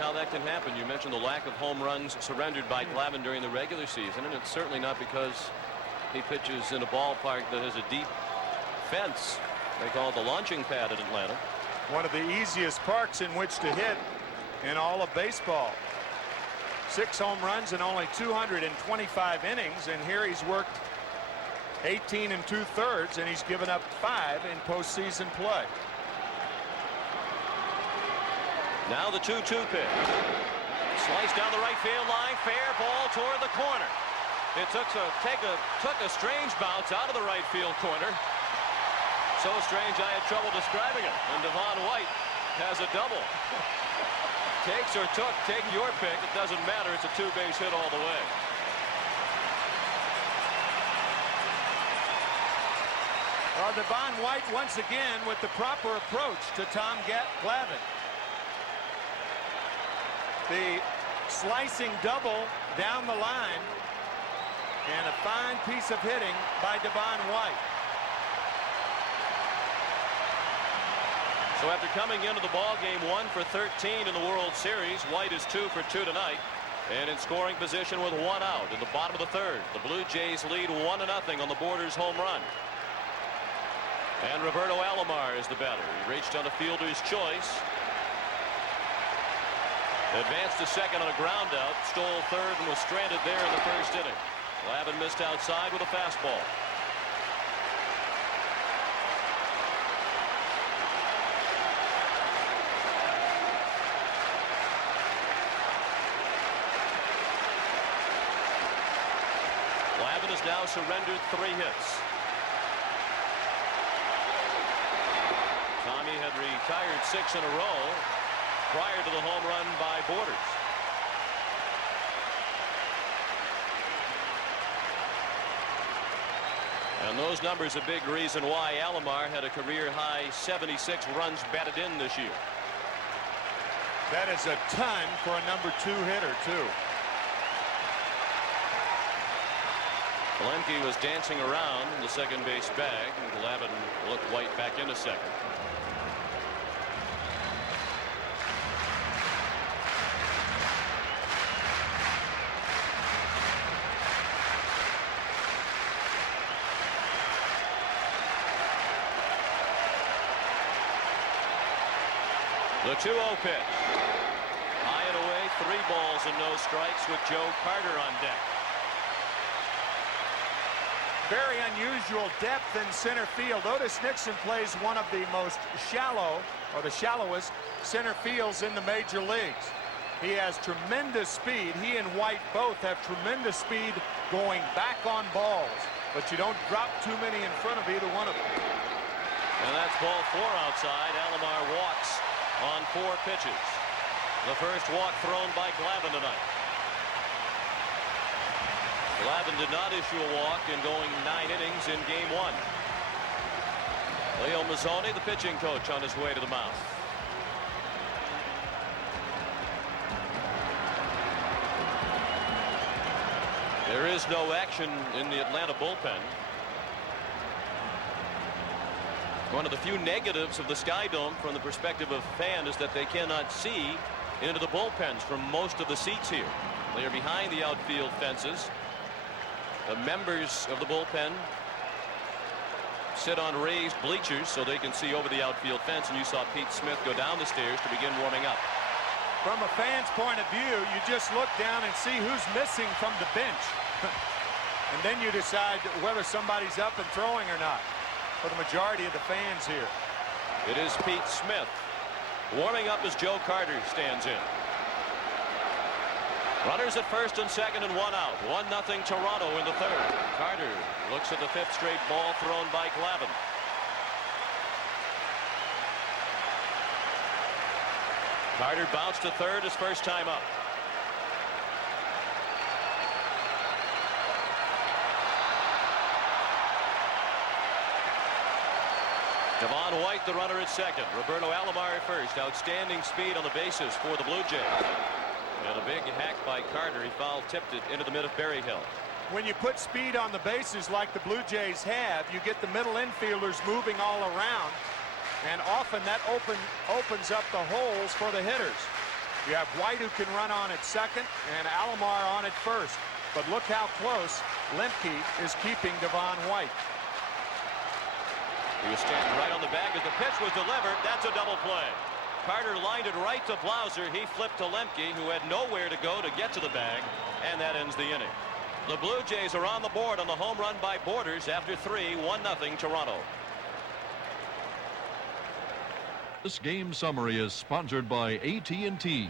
How that can happen. You mentioned the lack of home runs surrendered by Glavine during the regular season, and it's certainly not because he pitches in a ballpark that has a deep fence. They call it the launching pad at Atlanta. One of the easiest parks in which to hit in all of baseball. 6 home runs in only 225 innings, and here he's worked 18 2/3, and he's given up 5 in postseason play. Now the 2-2 pitch. Slice down the right field line. Fair ball toward the corner. It took a strange bounce out of the right field corner. So strange I had trouble describing it. And Devon White has a double. Takes or took, take your pick. It doesn't matter. It's a 2-base hit all the way. Well, Devon White once again with the proper approach to Tom Glavine. The slicing double down the line, and a fine piece of hitting by Devon White. So after coming into the ball game 1 for 13 in the World Series, White is 2 for 2 tonight, and in scoring position with 1 out in the bottom of the 3rd. The Blue Jays lead 1-0 on the Borders home run. And Roberto Alomar is the batter. He reached on a fielder's choice. Advanced to second on a ground out, stole third, and was stranded there in the 1st inning. Glavine missed outside with a fastball. Glavine has now surrendered 3 hits. Tommy had retired 6 in a row prior to the home run by Borders. And those numbers a big reason why Alomar had a career-high 76 runs batted in this year. That is a ton for a number 2 hitter, too. Lemke was dancing around in the second base bag, and Glavine looked White back into second. The 2-0 pitch. High and away, 3 balls and no strikes with Joe Carter on deck. Very unusual depth in center field. Otis Nixon plays one of the most shallow, or the shallowest, center fields in the major leagues. He has tremendous speed. He and White both have tremendous speed going back on balls, but you don't drop too many in front of either one of them. And that's ball 4 outside. Alomar walks on 4 pitches. The first walk thrown by Glavine tonight. Glavine did not issue a walk in going 9 innings in game 1. Leo Mazzoni, the pitching coach, on his way to the mound. There is no action in the Atlanta bullpen. One of the few negatives of the Sky Dome from the perspective of fans is that they cannot see into the bullpens from most of the seats here. They are behind the outfield fences. The members of the bullpen sit on raised bleachers so they can see over the outfield fence, and you saw Pete Smith go down the stairs to begin warming up. From a fan's point of view, you just look down and see who's missing from the bench. And then you decide whether somebody's up and throwing or not for the majority of the fans here. It is Pete Smith warming up as Joe Carter stands in. Runners at first and second and 1 out. 1-0 Toronto in the 3rd. Carter looks at the 5th straight ball thrown by Glavine. Carter bounced to 3rd his first time up. Devon White, the runner at second. Roberto Alomar at first. Outstanding speed on the bases for the Blue Jays. And a big hack by Carter. He foul tipped it into the mid of Berryhill. When you put speed on the bases like the Blue Jays have, you get the middle infielders moving all around, and often that opens up the holes for the hitters. You have White who can run on at second and Alomar on at first. But look how close Lemke is keeping Devon White. He was standing right on the bag as the pitch was delivered. That's a double play. Carter lined it right to Blauser. He flipped to Lemke, who had nowhere to go to get to the bag, and that ends the inning. The Blue Jays are on the board on the home run by Borders after 3, 1-0 Toronto. This game summary is sponsored by AT&T.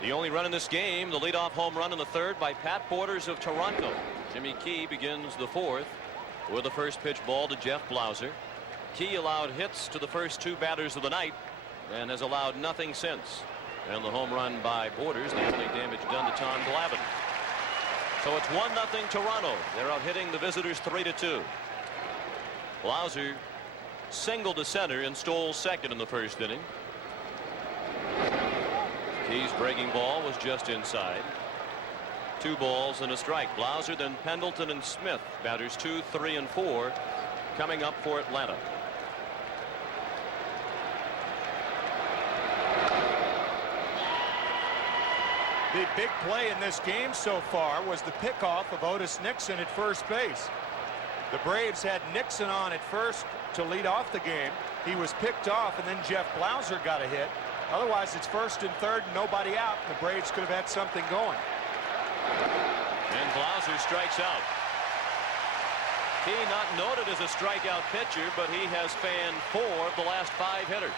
The only run in this game, the leadoff home run in the 3rd by Pat Borders of Toronto. Jimmy Key begins the 4th with the first pitch ball to Jeff Blauser. Key allowed hits to the first 2 batters of the night and has allowed nothing since. And the home run by Borders, the only damage done to Tom Glavine. So it's 1-0 Toronto. They're out hitting the visitors 3-2. Blauser singled to center and stole second in the 1st inning. Key's breaking ball was just inside. 2 balls and a strike. Blauser, then Pendleton and Smith, batters 2, 3, and 4, coming up for Atlanta. The big play in this game so far was the pickoff of Otis Nixon at first base. The Braves had Nixon on at first to lead off the game. He was picked off, and then Jeff Blauser got a hit. Otherwise, it's 1st and 3rd and nobody out. The Braves could have had something going. And Blauser strikes out. He not noted as a strikeout pitcher, but he has fanned 4 of the last 5 hitters.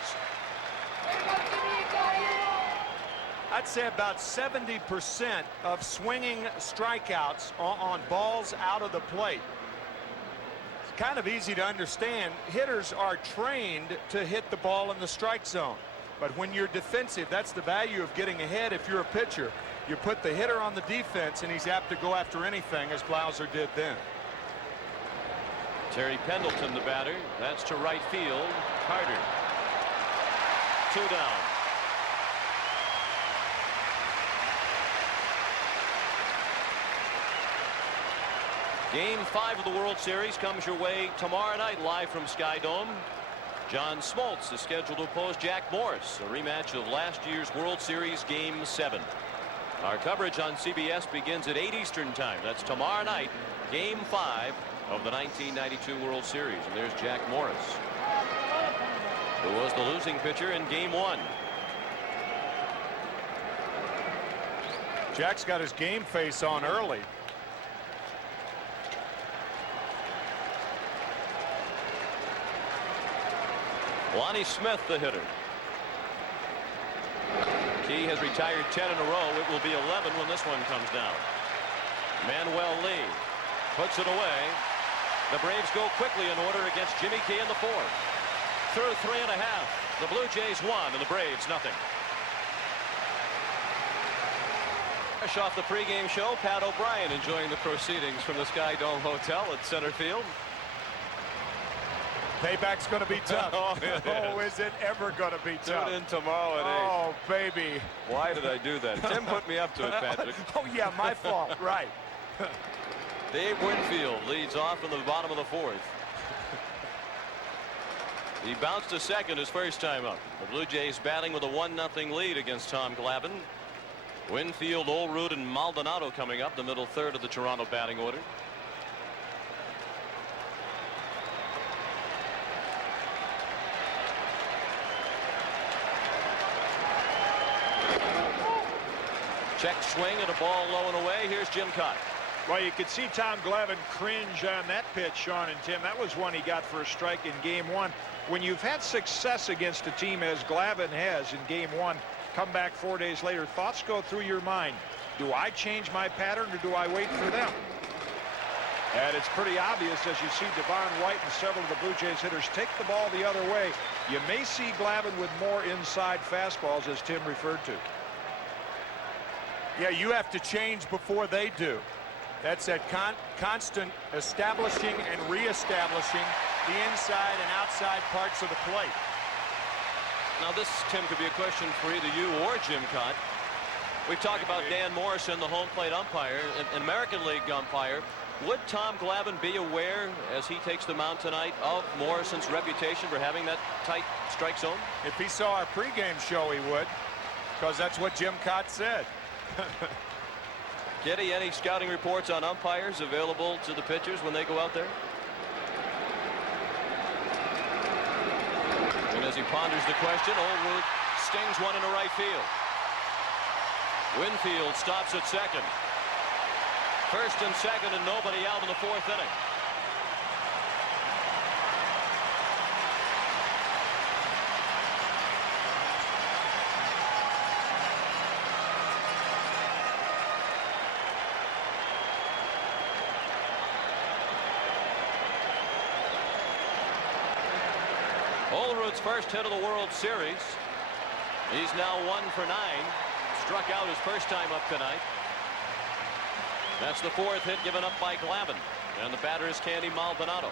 I'd say about 70% of swinging strikeouts on balls out of the plate. It's kind of easy to understand. Hitters are trained to hit the ball in the strike zone. But when you're defensive, that's the value of getting ahead. If you're a pitcher, you put the hitter on the defense, and he's apt to go after anything, as Blauser did then. Terry Pendleton, the batter. That's to right field. Carter. 2 down. Game 5 of the World Series comes your way tomorrow night live from Sky Dome. John Smoltz is scheduled to oppose Jack Morris, a rematch of last year's World Series Game 7. Our coverage on CBS begins at 8 Eastern time. That's tomorrow night, Game 5 of the 1992 World Series. And there's Jack Morris. who was the losing pitcher in Game 1. Jack's got his game face on early. Lonnie Smith, the hitter. Key has retired 10 in a row. It will be 11 when this one comes down. Manuel Lee puts it away. The Braves go quickly in order against Jimmy Key in the 4th. Through 3 1/2. The Blue Jays won and the Braves nothing. Fresh off the pregame show, Pat O'Brien enjoying the proceedings from the Sky Dome Hotel at center field. Payback's going to be tough. Oh, is it ever going to be tough? Tune in tomorrow at 8. Oh, baby. Why did I do that? Tim put me up to it, Patrick. Oh, yeah, my fault. Right. Dave Winfield leads off in the bottom of the 4th. He bounced to second his first time up. The Blue Jays batting with a 1-0 lead against Tom Glavine. Winfield, Olerud, and Maldonado coming up the middle third of the Toronto batting order. Check swing and a ball low and away. Here's Jim Cott. Well, you could see Tom Glavine cringe on that pitch, Sean and Tim. That was one he got for a strike in Game 1. When you've had success against a team as Glavine has in Game 1, come back 4 days later, thoughts go through your mind. Do I change my pattern or do I wait for them? And it's pretty obvious as you see Devon White and several of the Blue Jays hitters take the ball the other way. You may see Glavine with more inside fastballs, as Tim referred to. Yeah, you have to change before they do. That's that constant establishing and reestablishing the inside and outside parts of the plate. Now this, Tim, could be a question for either you or Jim Cott. We've talked about Dan Morrison, the home plate umpire, an American League umpire. Would Tom Glavine be aware, as he takes the mound tonight, of Morrison's reputation for having that tight strike zone? If he saw our pregame show, he would, because that's what Jim Cott said. Getty, any scouting reports on umpires available to the pitchers when they go out there? And as he ponders the question, Olerud stings one into right field. Winfield stops at second. First and second and nobody out in the 4th inning. Olerud's first hit of the World Series. He's now 1 for 9. Struck out his first time up tonight. That's the 4th hit given up by Glavine. And the batter is Candy Maldonado.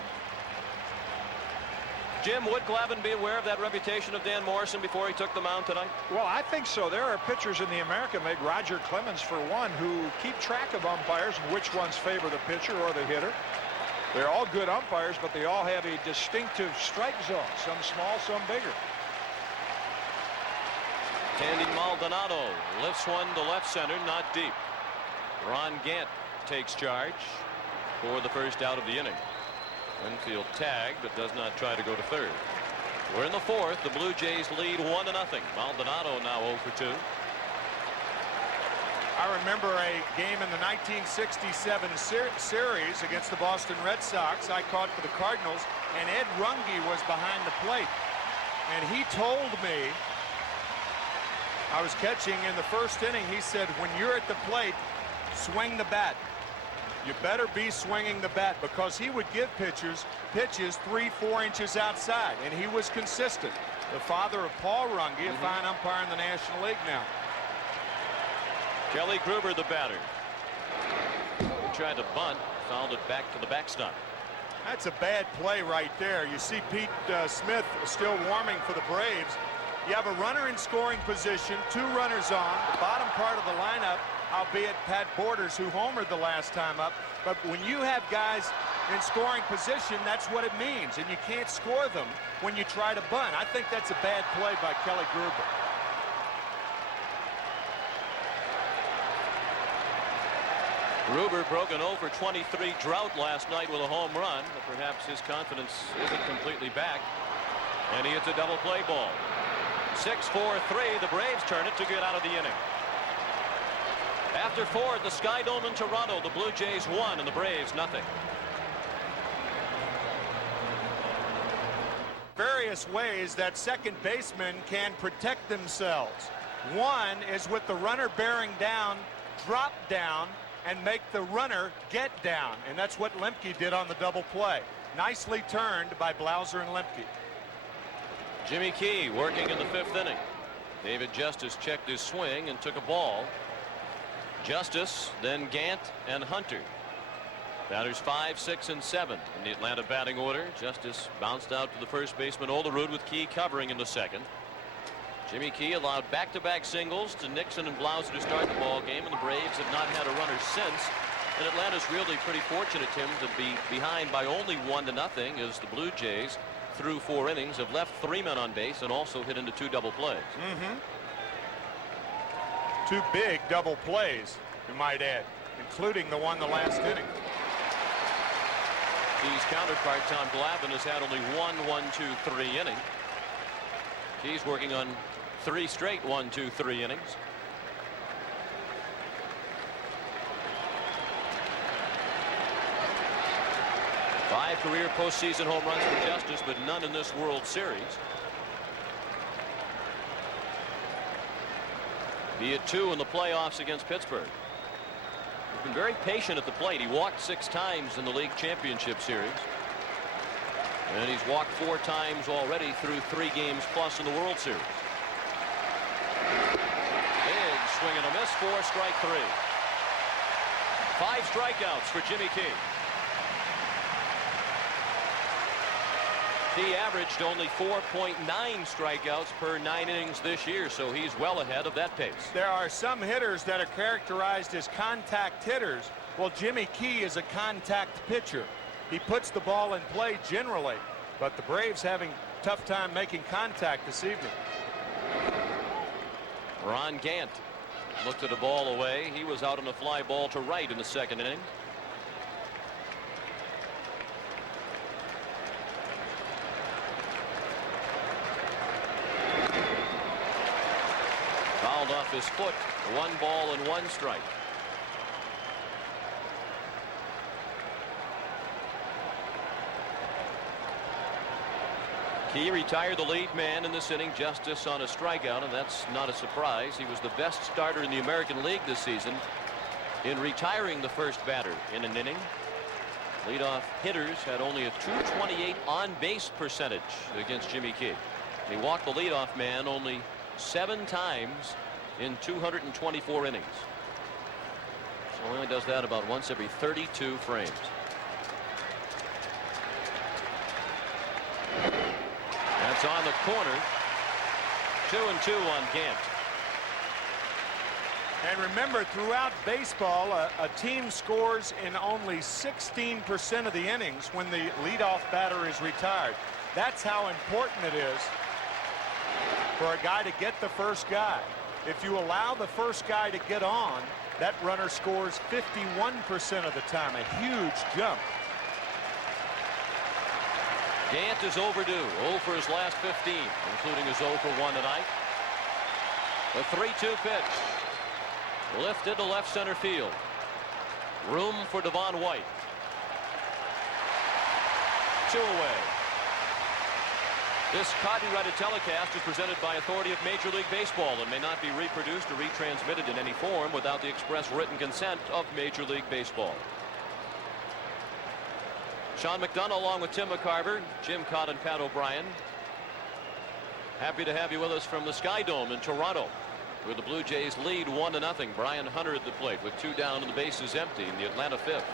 Jim, would Glavine be aware of that reputation of Dan Morrison before he took the mound tonight? Well, I think so. There are pitchers in the American League, Roger Clemens for one, who keep track of umpires and which ones favor the pitcher or the hitter. They're all good umpires, but they all have a distinctive strike zone, some small, some bigger. Candy Maldonado lifts one to left center, not deep. Ron Gant takes charge for the first out of the inning. Winfield tagged, but does not try to go to third. We're in the 4th. The Blue Jays lead 1-0. Maldonado now 0 for 2. I remember a game in the 1967 series against the Boston Red Sox I caught for the Cardinals, and Ed Runge was behind the plate. And he told me, I was catching in the first inning, he said, when you're at the plate, swing the bat. You better be swinging the bat, because he would give pitchers pitches 3-4 inches outside, and he was consistent. The father of Paul Runge, a fine umpire in the National League now. Kelly Gruber, the batter. He tried to bunt, fouled it back to the backstop. That's a bad play right there. You see Pete Smith still warming for the Braves. You have a runner in scoring position, 2 runners on, the bottom part of the lineup, albeit Pat Borders, who homered the last time up. But when you have guys in scoring position, that's what it means. And you can't score them when you try to bunt. I think that's a bad play by Kelly Gruber. Gruber broke an 0 for 23 drought last night with a home run, but perhaps his confidence isn't completely back. And he hits a double play ball. 6-4-3. The Braves turn it to get out of the inning. After 4 at the Sky Dome in Toronto, the Blue Jays won and the Braves nothing. Various ways that second basemen can protect themselves. One is with the runner bearing down, drop down, and make the runner get down. And that's what Lemke did on the double play. Nicely turned by Blauser and Lemke. Jimmy Key working in the 5th inning. David Justice checked his swing and took a ball. Justice, then Gant and Hunter. Batters 5, 6, and 7 in the Atlanta batting order. Justice bounced out to the first baseman Olerud with Key covering in the 2nd. Jimmy Key allowed back-to-back singles to Nixon and Blauser to start the ball game, and the Braves have not had a runner since. And Atlanta's really pretty fortunate, Tim, to be behind by only 1-0 as the Blue Jays, through 4 innings, have left 3 men on base and also hit into 2 double plays. 2 big double plays, you might add, including the one the last inning. Key's counterpart, Tom Glavine, has had only 1 1-2-3 inning. Key's working on 3 straight 1-2-3 innings. Five career postseason home runs for Justice, but none in this World Series. He hit 2 in the playoffs against Pittsburgh. He's been very patient at the plate. He walked 6 times in the league championship series. And he's walked 4 times already through 3 games plus in the World Series. Big swing and a miss for strike 3. 5 strikeouts for Jimmy Key. He averaged only 4.9 strikeouts per 9 innings this year, so he's well ahead of that pace. There are some hitters that are characterized as contact hitters. Well, Jimmy Key is a contact pitcher. He puts the ball in play generally, but the Braves having a tough time making contact this evening. Ron Gant looked at a ball away. He was out on a fly ball to right in the 2nd inning. Fouled off his foot. 1 ball and 1 strike. Key retired the lead man in this inning, Justice on a strikeout, and that's not a surprise. He was the best starter in the American League this season in retiring the first batter in an inning. Leadoff hitters had only a .228 on-base percentage against Jimmy Key. He walked the leadoff man only 7 times in 224 innings. So he only does that about once every 32 frames. That's on the corner. 2-2 on Gant. And remember, throughout baseball, a team scores in only 16% of the innings when the leadoff batter is retired. That's how important it is for a guy to get the first guy. If you allow the first guy to get on, that runner scores 51% of the time, a huge jump. Gant is overdue. 0 for his last 15, including his 0 for 1 tonight. The 3-2 pitch. Lifted to left center field. Room for Devon White. 2 away. This copyrighted telecast is presented by authority of Major League Baseball and may not be reproduced or retransmitted in any form without the express written consent of Major League Baseball. Sean McDonough along with Tim McCarver, Jim Cott and Pat O'Brien. Happy to have you with us from the Sky Dome in Toronto, where the Blue Jays lead 1-0. Brian Hunter at the plate with 2 down and the bases empty in the Atlanta 5th.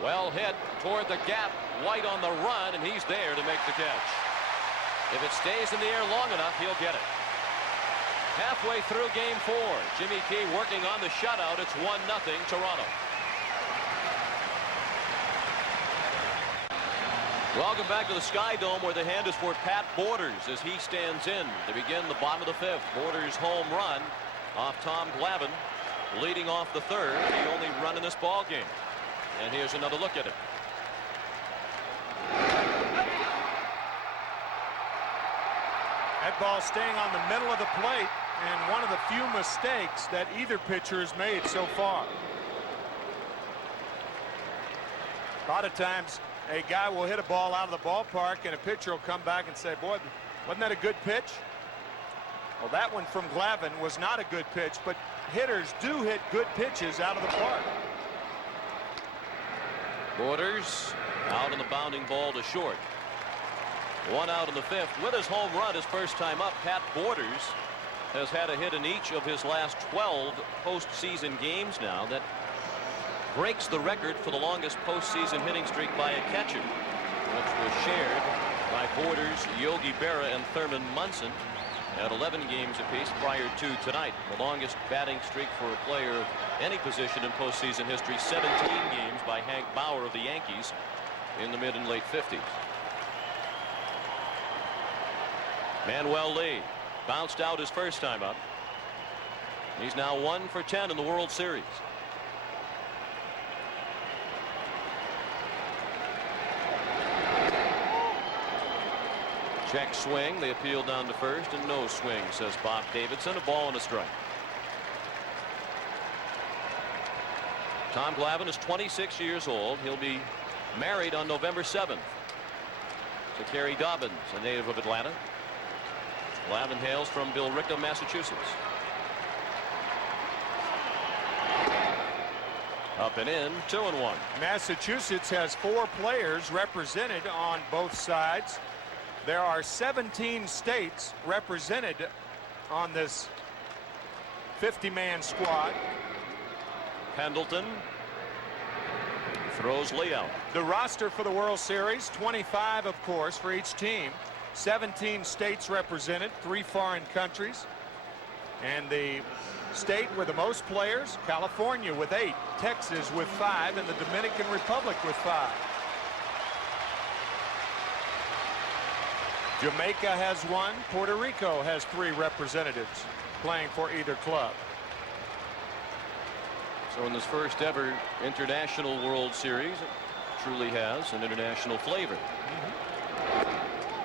Well hit toward the gap. White on the run, and he's there to make the catch. If it stays in the air long enough, he'll get it. Halfway through game 4, Jimmy Key working on the shutout. It's 1-0 Toronto. Welcome back to the Sky Dome, where the hand is for Pat Borders as he stands in to begin the bottom of the 5th. Borders' home run off Tom Glavine, leading off the 3rd, the only run in this ball game. And here's another look at it. That ball staying on the middle of the plate, and one of the few mistakes that either pitcher has made so far. A lot of times a guy will hit a ball out of the ballpark and a pitcher will come back and say, boy, wasn't that a good pitch? Well, that one from Glavine was not a good pitch, but hitters do hit good pitches out of the park. Borders out on the bounding ball to short. One out in the fifth. With his home run his first time up, Pat Borders has had a hit in each of his last 12 postseason games now. That breaks the record for the longest postseason hitting streak by a catcher, which was shared by Borders, Yogi Berra, and Thurman Munson at 11 games apiece prior to tonight. The longest batting streak for a player of any position in postseason history, 17 games by Hank Bauer of the Yankees in the mid and late 50s. Manuel Lee bounced out his first time up. He's now 1 for 10 in the World Series. Check swing. They appeal down to first, and no swing, says Bob Davidson. A ball and a strike. Tom Glavine is 26 years old. He'll be married on November 7th to Carrie Dobbins, a native of Atlanta. Glavine hails from Billerica, Massachusetts. Up and in, 2-1. Massachusetts has 4 players represented on both sides. There are 17 states represented on this 50-man squad. Pendleton throws Lee out. The roster for the World Series, 25, of course, for each team. 17 states represented, 3 foreign countries. And the state with the most players, California with 8, Texas with 5, and the Dominican Republic with 5. Jamaica has 1. Puerto Rico has 3 representatives playing for either club. So in this first ever international World Series, it truly has an international flavor.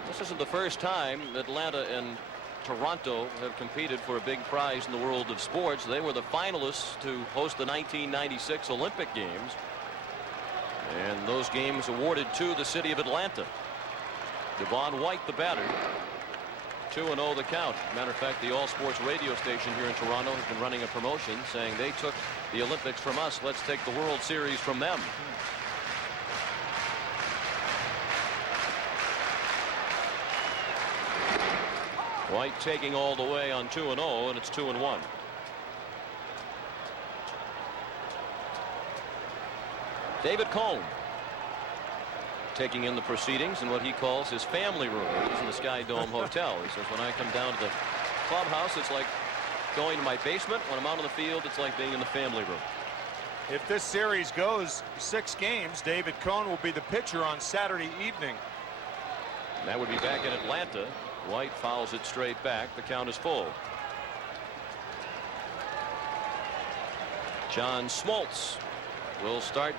This isn't the first time Atlanta and Toronto have competed for a big prize in the world of sports. They were the finalists to host the 1996 Olympic Games, and those games awarded to the city of Atlanta. Devon White, the batter. 2-0 the count. Matter of fact, the All Sports radio station here in Toronto has been running a promotion saying they took the Olympics from us. Let's take the World Series from them. White taking all the way on 2-0, and it's 2-1. David Cohn taking in the proceedings in what he calls his family room. He's in the Sky Dome Hotel. He says, when I come down to the clubhouse, it's like going to my basement. When I'm out on the field, it's like being in the family room. If this series goes 6 games, David Cohn will be the pitcher on Saturday evening. And that would be back in Atlanta. White fouls it straight back. The count is full. John Smoltz will start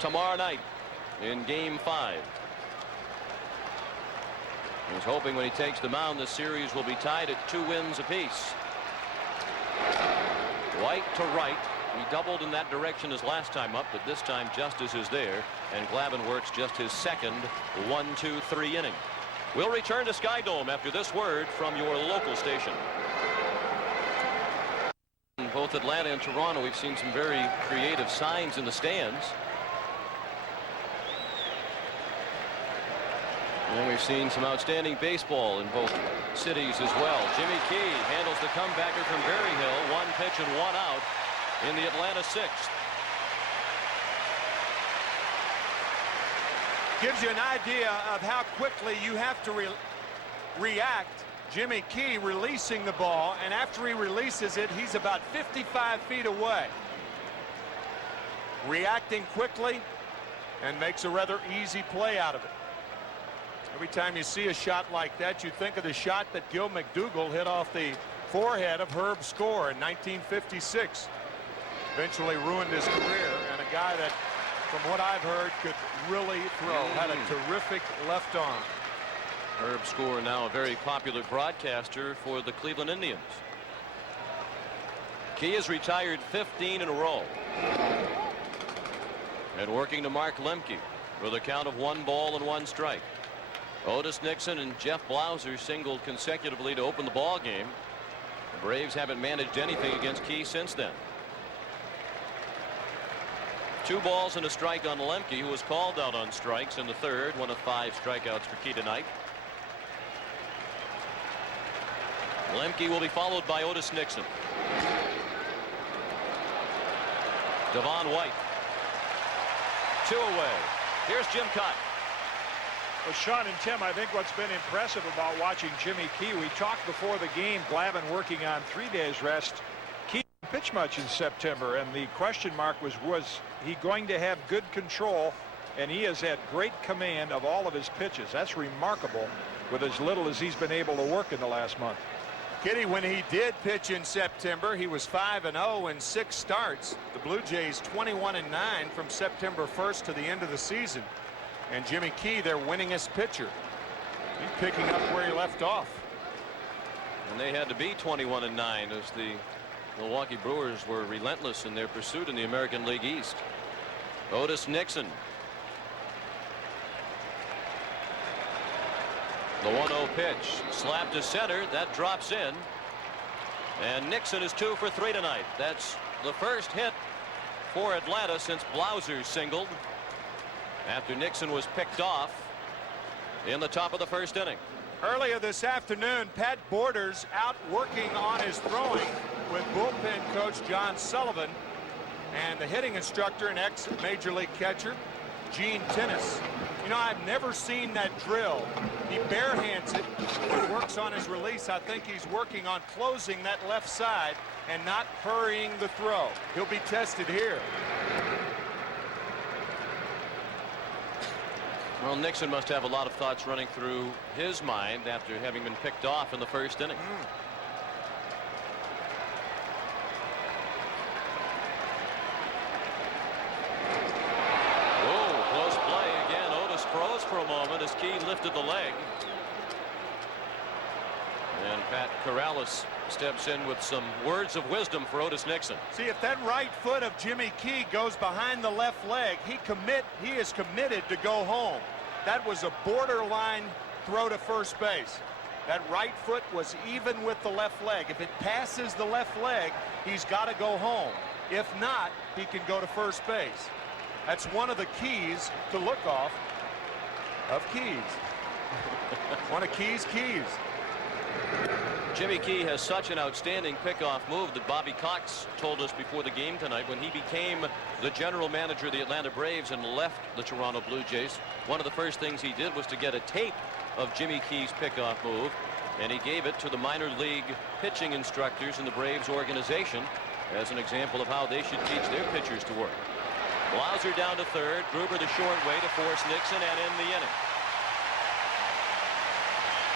tomorrow night in Game 5. He's hoping when he takes the mound, the series will be tied at 2 wins apiece. White to right. He doubled in that direction his last time up, but this time Justice is there, and Glavine works just his second 1-2-3 inning. We'll return to Sky Dome after this word from your local station. In both Atlanta and Toronto, we've seen some very creative signs in the stands. And we've seen some outstanding baseball in both cities as well. Jimmy Key handles the comebacker from Berryhill. 1 pitch and 1 out in the Atlanta 6th. Gives you an idea of how quickly you have to react. Jimmy Key releasing the ball, and after he releases it, he's about 55 feet away. Reacting quickly and makes a rather easy play out of it. Every time you see a shot like that, you think of the shot that Gil McDougall hit off the forehead of Herb Score in 1956. Eventually ruined his career, and a guy that, from what I've heard, could really throw. Had a terrific left arm. Herb Score, now a very popular broadcaster for the Cleveland Indians. Key has retired 15 in a row. And working to Mark Lemke with a count of 1 ball and 1 strike. Otis Nixon and Jeff Blauser singled consecutively to open the ball game. The Braves haven't managed anything against Key since then. 2 balls and a strike on Lemke, who was called out on strikes in the 3rd, one of 5 strikeouts for Key tonight. Lemke will be followed by Otis Nixon. Devon White. 2 away. Here's Jim Cott. Well, Sean and Tim, I think what's been impressive about watching Jimmy Key, we talked before the game, Glavine working on 3 days rest. Key didn't pitch much in September, and the question mark was he going to have good control? And he has had great command of all of his pitches. That's remarkable with as little as he's been able to work in the last month. Kitty, when he did pitch in September, he was 5-0 in 6 starts. The Blue Jays 21-9 from September 1st to the end of the season. And Jimmy Key, their winningest pitcher. He's picking up where he left off. And they had to be 21-9 as the Milwaukee Brewers were relentless in their pursuit in the American League East. Otis Nixon. The 1-0 pitch slapped to center. That drops in. And Nixon is 2 for 3 tonight. That's the first hit for Atlanta since Blauser singled after Nixon was picked off in the top of the 1st inning. Earlier this afternoon, Pat Borders out working on his throwing with bullpen coach John Sullivan and the hitting instructor and ex-major league catcher Gene Tennis. You know, I've never seen that drill. He barehands it and works on his release. I think he's working on closing that left side and not hurrying the throw. He'll be tested here. Well, Nixon must have a lot of thoughts running through his mind after having been picked off in the 1st inning. Oh, close play again. Otis froze for a moment as Key lifted the leg. And Pat Corrales steps in with some words of wisdom for Otis Nixon. See, if that right foot of Jimmy Key goes behind the left leg, he is committed to go home. That was a borderline throw to first base. That right foot was even with the left leg. If it passes the left leg, he's got to go home. If not, he can go to first base. That's one of the keys to look off of Keys. One of Keys' keys. Jimmy Key has such an outstanding pickoff move that Bobby Cox told us before the game tonight when he became the general manager of the Atlanta Braves and left the Toronto Blue Jays. One of the first things he did was to get a tape of Jimmy Key's pickoff move, and he gave it to the minor league pitching instructors in the Braves organization as an example of how they should teach their pitchers to work. Blauser down to 3rd, Gruber the short way to force Nixon and end the inning.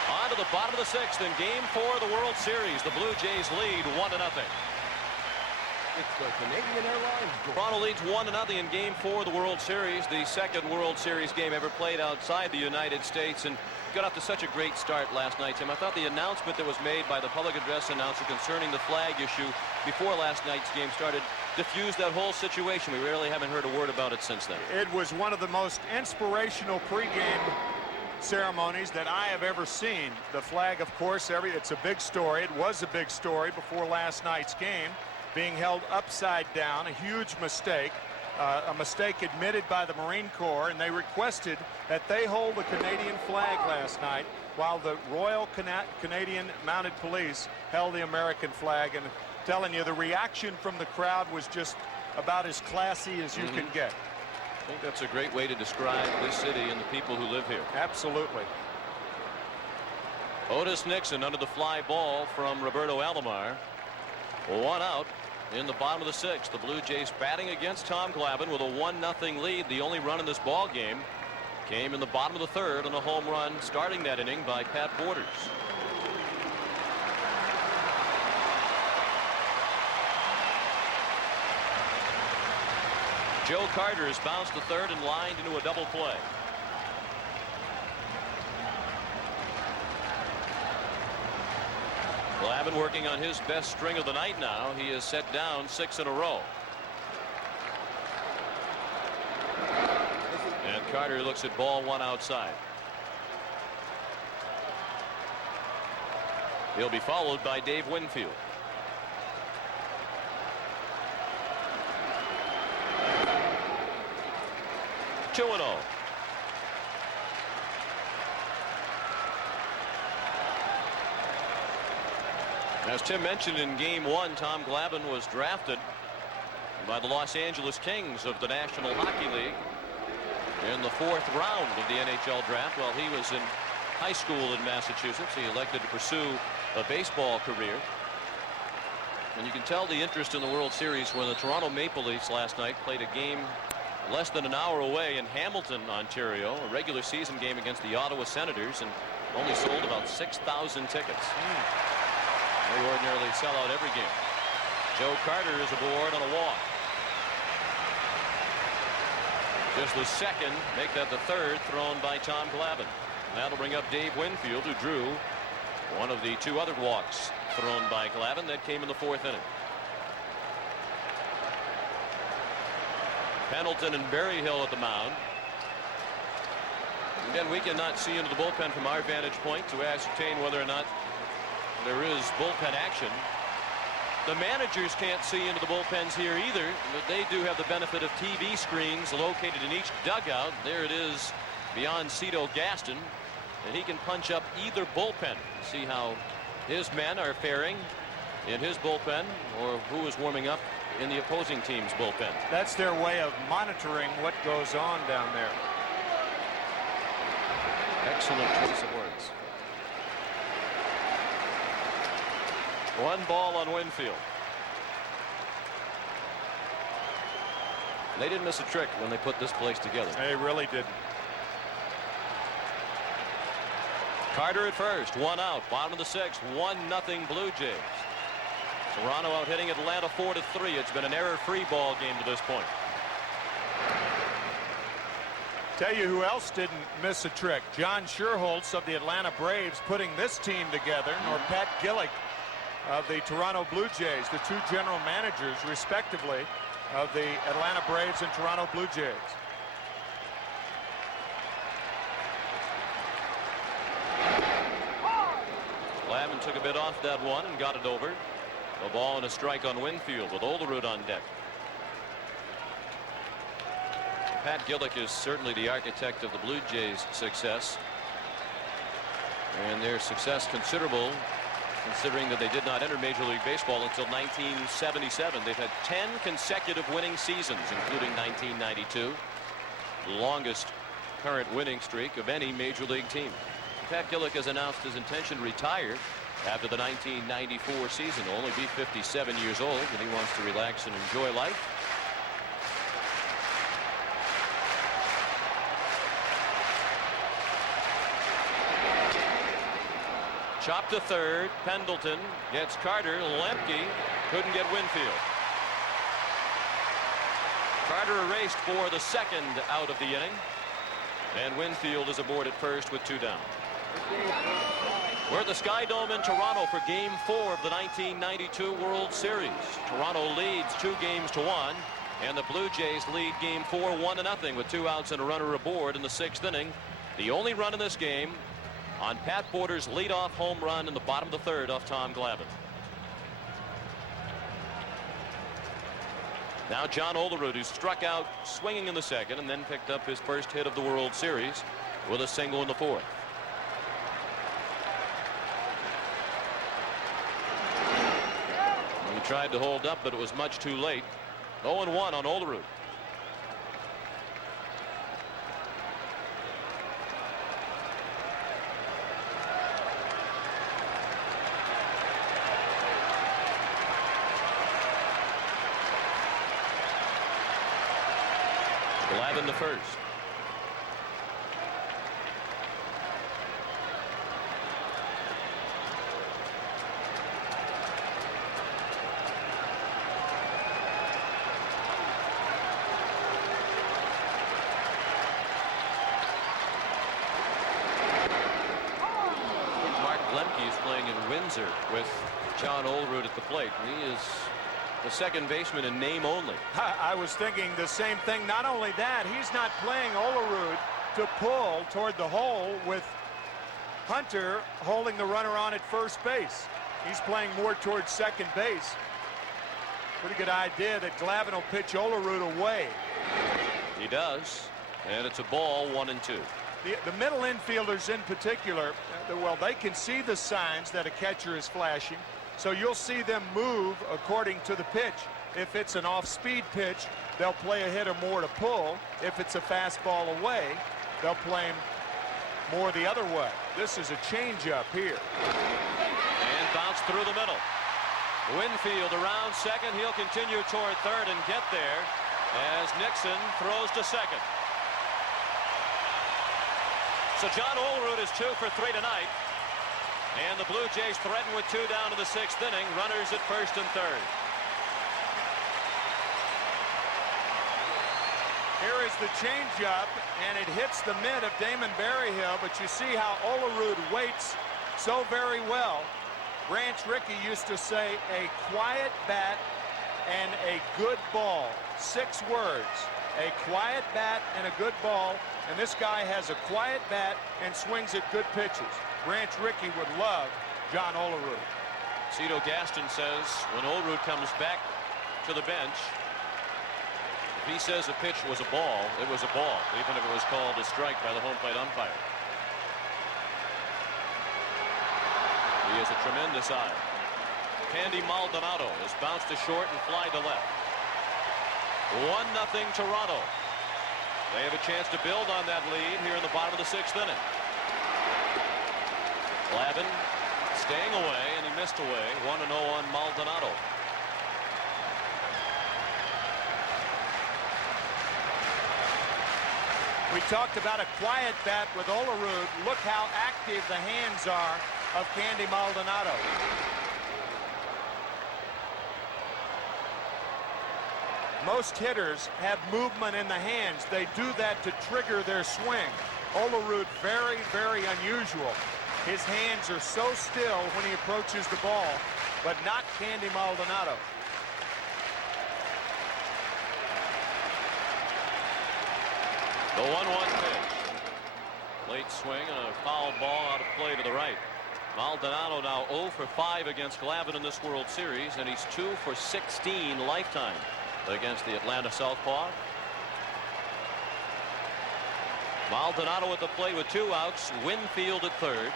On to the bottom of the 6th in Game 4 of the World Series. The Blue Jays lead 1-0. It's the Canadian Airlines. Toronto leads 1-0 in Game 4 of the World Series, the 2nd World Series game ever played outside the United States, and got off to such a great start last night, Tim. I thought the announcement that was made by the public address announcer concerning the flag issue before last night's game started diffused that whole situation. We really haven't heard a word about it since then. It was one of the most inspirational pregame ceremonies that I have ever seen. The flag, of course, it's a big story. It was a big story before last night's game, being held upside down, a huge mistake, a mistake admitted by the Marine Corps, and they requested that they hold the Canadian flag last night while the Royal Canadian Mounted Police held the American flag. And telling you, the reaction from the crowd was just about as classy as you can get. I think that's a great way to describe this city and the people who live here. Absolutely. Otis Nixon under the fly ball from Roberto Alomar. 1 out in the bottom of the 6th. The Blue Jays batting against Tom Glavine with a 1-0 lead. The only run in this ball game came in the bottom of the 3rd on a home run starting that inning by Pat Borders. Joe Carter has bounced to 3rd and lined into a double play. Glavine working on his best string of the night now. He has set down 6 in a row. And Carter looks at ball 1 outside. He'll be followed by Dave Winfield. Two and 0. As Tim mentioned, in game 1, Tom Glavine was drafted by the Los Angeles Kings of the National Hockey League in the 4th round of the NHL draft. While he was in high school in Massachusetts, he elected to pursue a baseball career. And you can tell the interest in the World Series when the Toronto Maple Leafs last night played a game less than an hour away in Hamilton, Ontario, a regular season game against the Ottawa Senators, and only sold about 6,000 tickets. They ordinarily sell out every game. Joe Carter is aboard on a walk. Just the second, make that the 3rd thrown by Tom Glavine. That'll bring up Dave Winfield, who drew one of the 2 other walks thrown by Glavine that came in the 4th inning. Pendleton and Berryhill at the mound. Again, we cannot see into the bullpen from our vantage point to ascertain whether or not there is bullpen action. The managers can't see into the bullpens here either, but they do have the benefit of TV screens located in each dugout. There it is beyond Cito Gaston, and he can punch up either bullpen, see how his men are faring in his bullpen or who is warming up in the opposing team's bullpen. That's their way of monitoring what goes on down there. Excellent choice of words. 1 ball on Winfield. They didn't miss a trick when they put this place together. They really didn't. Carter at first, 1 out, bottom of the 6th, 1-0 Blue Jays. Toronto out hitting Atlanta 4-3. It's been an error-free ball game to this point. Tell you who else didn't miss a trick. John Schuerholz of the Atlanta Braves putting this team together, nor Pat Gillick of the Toronto Blue Jays, the 2 general managers, respectively, of the Atlanta Braves and Toronto Blue Jays. Glavine took a bit off that one and got it over. A ball and a strike on Winfield with Olerud on deck. Pat Gillick is certainly the architect of the Blue Jays' success. And their success considerable, considering that they did not enter Major League Baseball until 1977. They've had 10 consecutive winning seasons, including 1992, the longest current winning streak of any Major League team. Pat Gillick has announced his intention to retire after the 1994 season. He'll only be 57 years old, and he wants to relax and enjoy life. Chop to 3rd. Pendleton gets Carter. Lemke couldn't get Winfield. Carter erased for the 2nd out of the inning, and Winfield is aboard at first with 2 down. We're at the Sky Dome in Toronto for Game 4 of the 1992 World Series. Toronto leads 2-1, and the Blue Jays lead Game 4 1-0 with 2 outs and a runner aboard in the 6th inning. The only run in this game on Pat Porter's leadoff home run in the bottom of the 3rd off Tom Glavine. Now John Olerud, who struck out swinging in the 2nd and then picked up his first hit of the World Series with a single in the 4th. He tried to hold up, but it was much too late. 0-1 on Olerud. Glavine the first. Mark Lemke is playing in Windsor with John Olerud at the plate. He is the second baseman in name only. I was thinking the same thing. Not only that, he's not playing Olerud to pull toward the hole with Hunter holding the runner on at first base. He's playing more towards second base. Pretty good idea that Glavine will pitch Olerud away. He does, and it's a ball, 1-2. The middle infielders in particular, well, they can see the signs that a catcher is flashing, so you'll see them move according to the pitch. If it's an off-speed pitch, they'll play a hitter more to pull. If it's a fastball away, they'll play him more the other way. This is a changeup here. And bounce through the middle. Winfield around second. He'll continue toward third and get there as Nixon throws to second. So John Olerud is 2 for 3 tonight. And the Blue Jays threaten with 2 down in the 6th inning. Runners at first and third. Here is the changeup, and it hits the mid of Damon Berryhill, but you see how Olerud waits so very well. Branch Rickey used to say, a quiet bat and a good ball. 6 words. A quiet bat and a good ball, and this guy has a quiet bat and swings at good pitches. Branch Rickey would love John Olerud. Cito Gaston says when Olerud comes back to the bench, if he says a pitch was a ball, it was a ball, even if it was called a strike by the home plate umpire. He has a tremendous eye. Candy Maldonado is bounced to short and fly to left. 1-0 Toronto. They have a chance to build on that lead here in the bottom of the 6th inning. Glavine staying away, and he missed away. 1-0 on Maldonado. We talked about a quiet bat with Olerud. Look how active the hands are of Candy Maldonado. Most hitters have movement in the hands. They do that to trigger their swing. Olerud, very, very unusual. His hands are so still when he approaches the ball, but not Candy Maldonado. The 1-1 pitch. Late swing and a foul ball out of play to the right. Maldonado now 0 for 5 against Glavine in this World Series, and he's 2 for 16 lifetime against the Atlanta Southpaw. Maldonado at the plate with 2 outs. Winfield at third.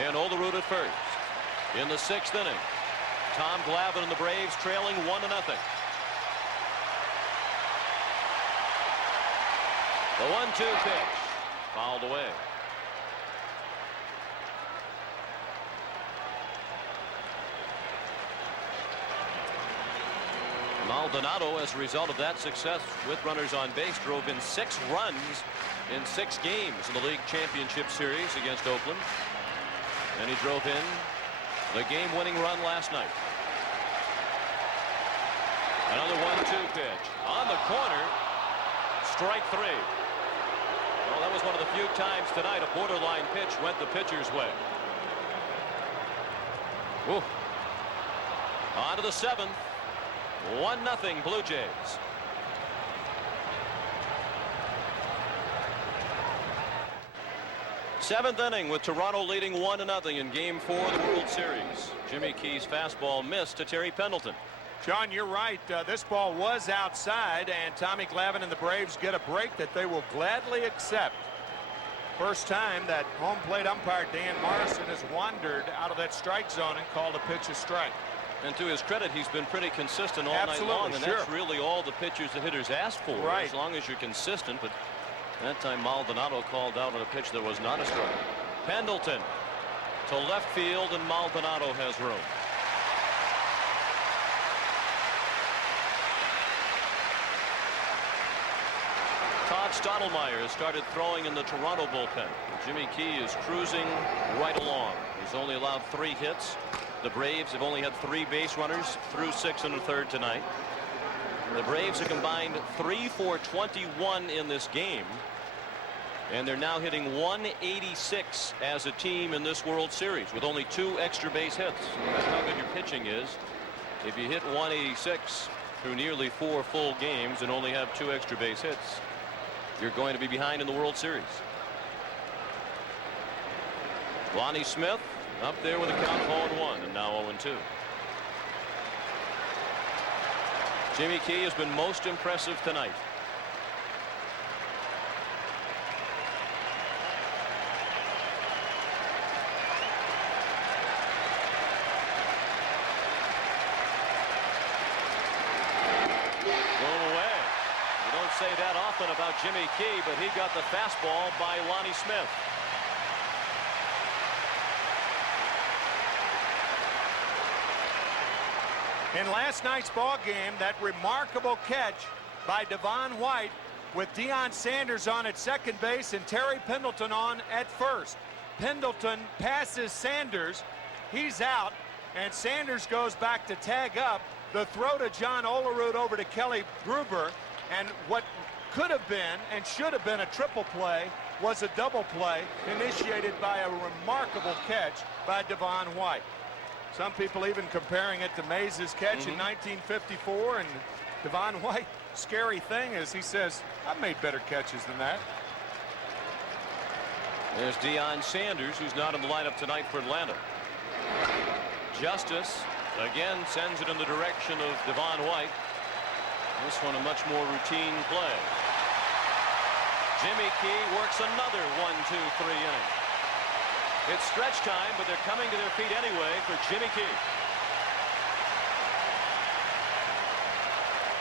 And Olerud at first. In the 6th inning, Tom Glavine and the Braves trailing 1-0. The 1-2 pitch fouled away. Maldonado, as a result of that success with runners on base, drove in 6 runs in 6 games in the league championship series against Oakland. And he drove in the game-winning run last night. Another 1-2 pitch on the corner. Strike 3. Well, that was one of the few times tonight a borderline pitch went the pitcher's way. Woo. On to the 7th. 1-0 Blue Jays. Seventh inning with Toronto leading 1-0 in Game 4 of the World Series. Jimmy Key's fastball missed to Terry Pendleton. John, you're right. This ball was outside, and Tommy Glavine and the Braves get a break that they will gladly accept. First time that home plate umpire Dan Morrison has wandered out of that strike zone and called a pitch a strike. And to his credit, he's been pretty consistent all night long, and that's really all the pitchers the hitters ask for, as long as you're consistent. But that time Maldonado called out on a pitch that was not a strike. Pendleton to left field, and Maldonado has room. Todd Stottlemyre has started throwing in the Toronto bullpen. Jimmy Key is cruising right along. He's only allowed 3 hits. The Braves have only had 3 base runners through 6 1/3 tonight. The Braves have combined 3 for 21 in this game. And they're now hitting 186 as a team in this World Series with only 2 extra base hits. That's how good your pitching is. If you hit 186 through nearly 4 full games and only have 2 extra base hits, you're going to be behind in the World Series. Lonnie Smith up there with a count of 0-1 and now 0-2. Jimmy Key has been most impressive tonight. Say that often about Jimmy Key, but he got the fastball by Lonnie Smith. In last night's ball game, that remarkable catch by Devon White with Deion Sanders on at second base and Terry Pendleton on at first. Pendleton passes Sanders. He's out, and Sanders goes back to tag up. The throw to John Olerud over to Kelly Gruber. And what could have been and should have been a triple play was a double play initiated by a remarkable catch by Devon White. Some people even comparing it to Mays' catch in 1954. And Devon White, scary thing is he says, I've made better catches than that. There's Deion Sanders, who's not in the lineup tonight for Atlanta. Justice again sends it in the direction of Devon White. This one a much more routine play. Jimmy Key works another 1-2-3 inning. It's stretch time, but they're coming to their feet anyway for Jimmy Key.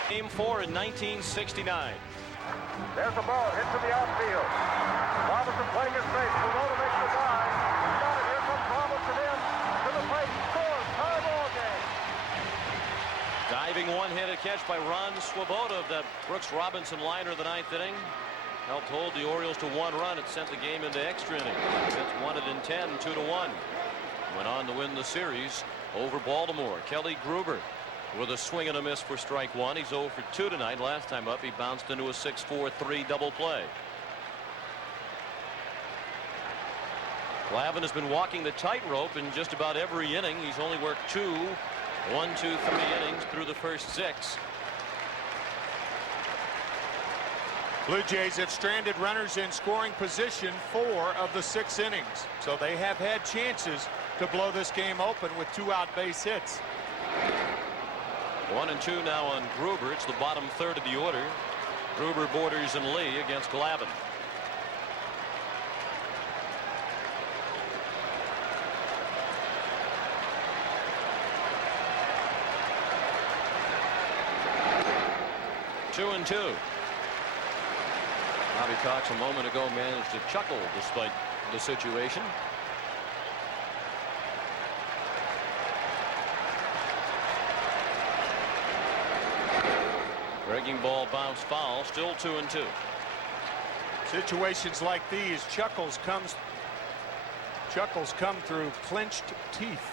Game 4 in 1969. There's a ball hit to the outfield. Robinson playing his base. Winona makes the dive. He's got it. Here comes Robinson in to the plate. Scores. Tie ball game. Diving one-handed catch by Ron Swoboda of that Brooks Robinson liner of the 9th inning. Helped hold the Orioles to 1 run. It sent the game into extra innings. It's won it in 10, 2-1. Went on to win the series over Baltimore. Kelly Gruber with a swing and a miss for strike 1. He's 0 for 2 tonight. Last time up, he bounced into a 6-4-3 double play. Glavine has been walking the tightrope in just about every inning. He's only worked 2 1-2-3 innings through the first 6. Blue Jays have stranded runners in scoring position 4 of the 6 innings. So they have had chances to blow this game open with 2 out base hits. 1-2 now on Gruber. It's the bottom third of the order. Gruber, Borders, and Lee against Glavine. Two and 2. Bobby Cox a moment ago managed to chuckle despite the situation. Breaking ball bounced foul. Still 2 and 2. Situations like these, chuckles come through clenched teeth.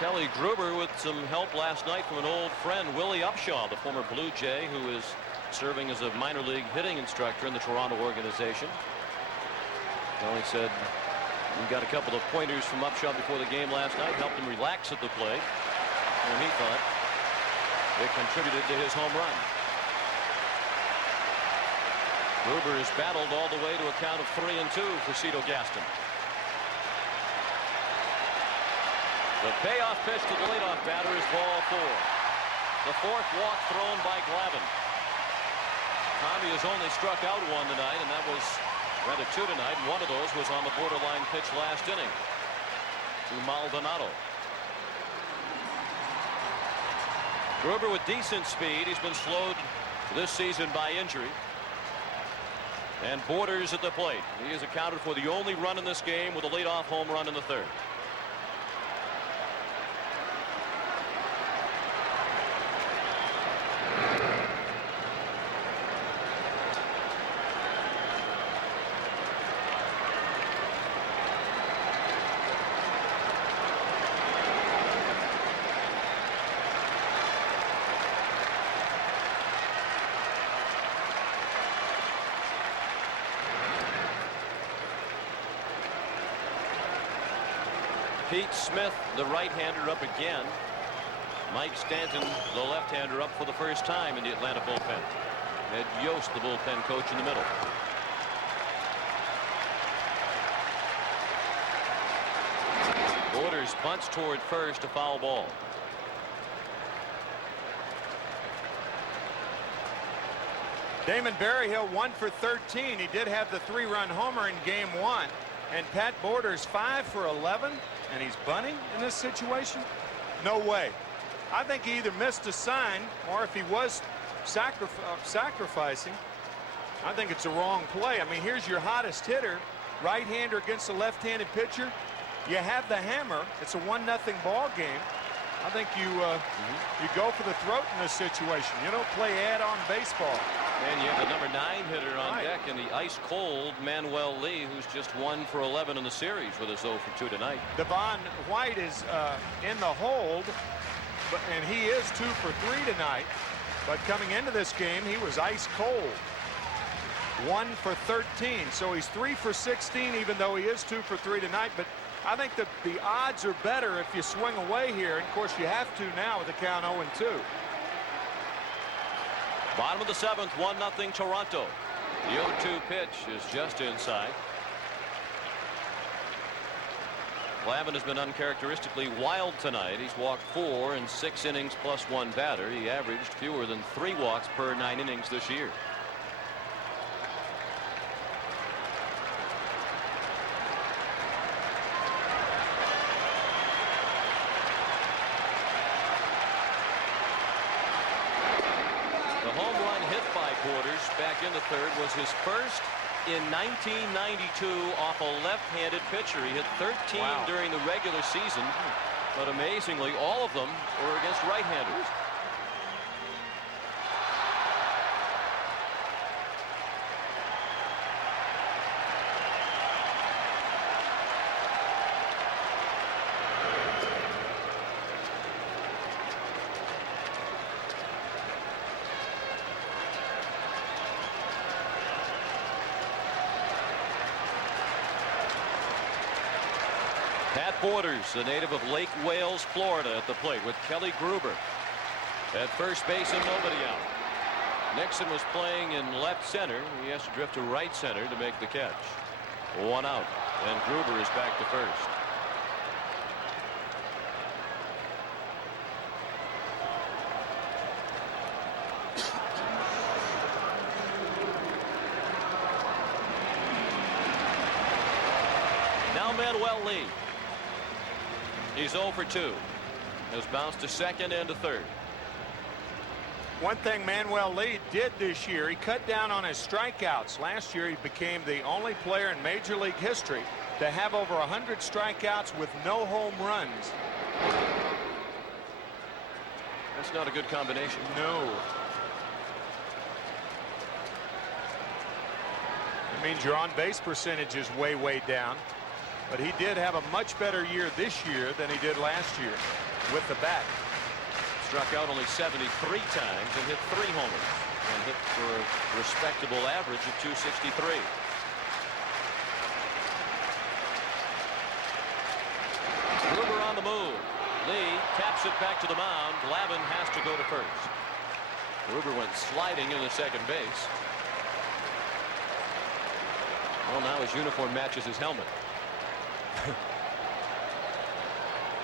Kelly Gruber with some help last night from an old friend, Willie Upshaw, the former Blue Jay, who is serving as a minor league hitting instructor in the Toronto organization. Kelly said he got a couple of pointers from Upshaw before the game last night, helped him relax at the plate, and he thought it contributed to his home run. Gruber has battled all the way to a count of 3-2 for Cito Gaston. The payoff pitch to the leadoff batter is ball 4. The 4th walk thrown by Glavine. Tommy has only struck out 1 tonight, and that was rather 2 tonight. And one of those was on the borderline pitch last inning to Maldonado. Gruber with decent speed. He's been slowed this season by injury. And Borders at the plate. He has accounted for the only run in this game with a leadoff home run in the 3rd. Pete Smith, the right-hander, up again. Mike Stanton, the left-hander, up for the first time in the Atlanta bullpen. Ed Yost, the bullpen coach, in the middle. Borders punts toward first, a foul ball. Damon Berryhill 1 for 13. He did have the 3-run homer in game 1. And Pat Borders 5 for 11. And he's bunting in this situation? No way. I think he either missed a sign, or if he was sacrificing, I think it's a wrong play. I mean, here's your hottest hitter, right-hander against a left-handed pitcher. You have the hammer. It's a 1-0 ball game. I think you go for the throat in this situation. You don't play add-on baseball. And you have the number 9 hitter on deck in the ice-cold Manuel Lee, who's just 1 for 11 in the series with a 0 for 2 tonight. Devon White is in the hold, and he is 2 for 3 tonight. But coming into this game, he was ice-cold. 1 for 13, so he's 3 for 16, even though he is 2 for 3 tonight. But I think that the odds are better if you swing away here. And of course, you have to now with the count 0-2. Bottom of the 7th, 1-0 Toronto. The 0-2 pitch is just inside. Glavine has been uncharacteristically wild tonight. He's walked 4 in 6 innings plus 1 batter. He averaged fewer than 3 walks per 9 innings this year. Borders back in the 3rd was his first in 1992 off a left-handed pitcher. He hit 13 during the regular season, but amazingly all of them were against right-handers. Pat Borders, a native of Lake Wales, Florida, at the plate with Kelly Gruber at first base and nobody out. Nixon was playing in left center. He has to drift to right center to make the catch. 1 out, and Gruber is back to first. Now Manuel Lee. He's 0 for 2. Has bounced to second and to third. One thing Manuel Lee did this year, he cut down on his strikeouts. Last year, he became the only player in Major League history to have over 100 strikeouts with no home runs. That's not a good combination. No. It means your on-base percentage is way, way down. But he did have a much better year this year than he did last year with the bat. Struck out only 73 times and hit 3 homers and hit for a respectable average of 263. Gruber on the move. Lee taps it back to the mound. Glavine has to go to first. Gruber went sliding into second base. Well, now his uniform matches his helmet.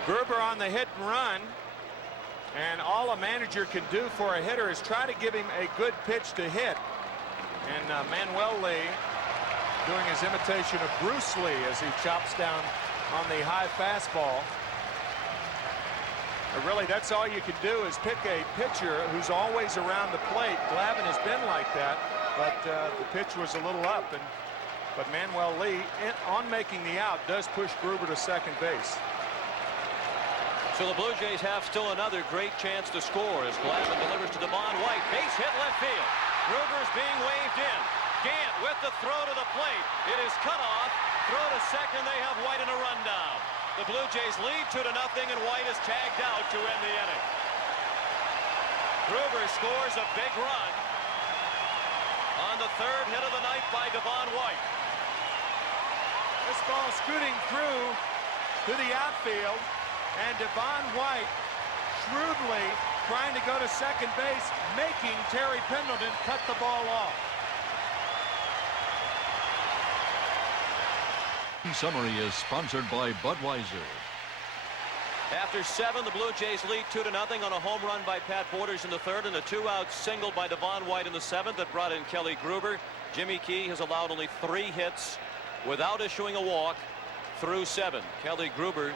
Gruber on the hit and run, and all a manager can do for a hitter is try to give him a good pitch to hit. And Manuel Lee doing his imitation of Bruce Lee as he chops down on the high fastball. But really, that's all you can do is pick a pitcher who's always around the plate. Glavine has been like that, but the pitch was a little up, but Manuel Lee, on making the out, does push Gruber to second base. So the Blue Jays have still another great chance to score as Glavine delivers to Devon White. Base hit left field. Gruber's being waved in. Gant with the throw to the plate. It is cut off. Throw to second. They have White in a rundown. The Blue Jays lead 2-0, and White is tagged out to end the inning. Gruber scores a big run on the 3rd hit of the night by Devon White. This ball scooting through to the outfield, and Devon White shrewdly trying to go to second base, making Terry Pendleton cut the ball off. Summary is sponsored by Budweiser. After 7, the Blue Jays lead 2-0 on a home run by Pat Borders in the 3rd and a 2-out single by Devon White in the 7th that brought in Kelly Gruber. Jimmy Key has allowed only 3 hits without issuing a walk through 7. Kelly Gruber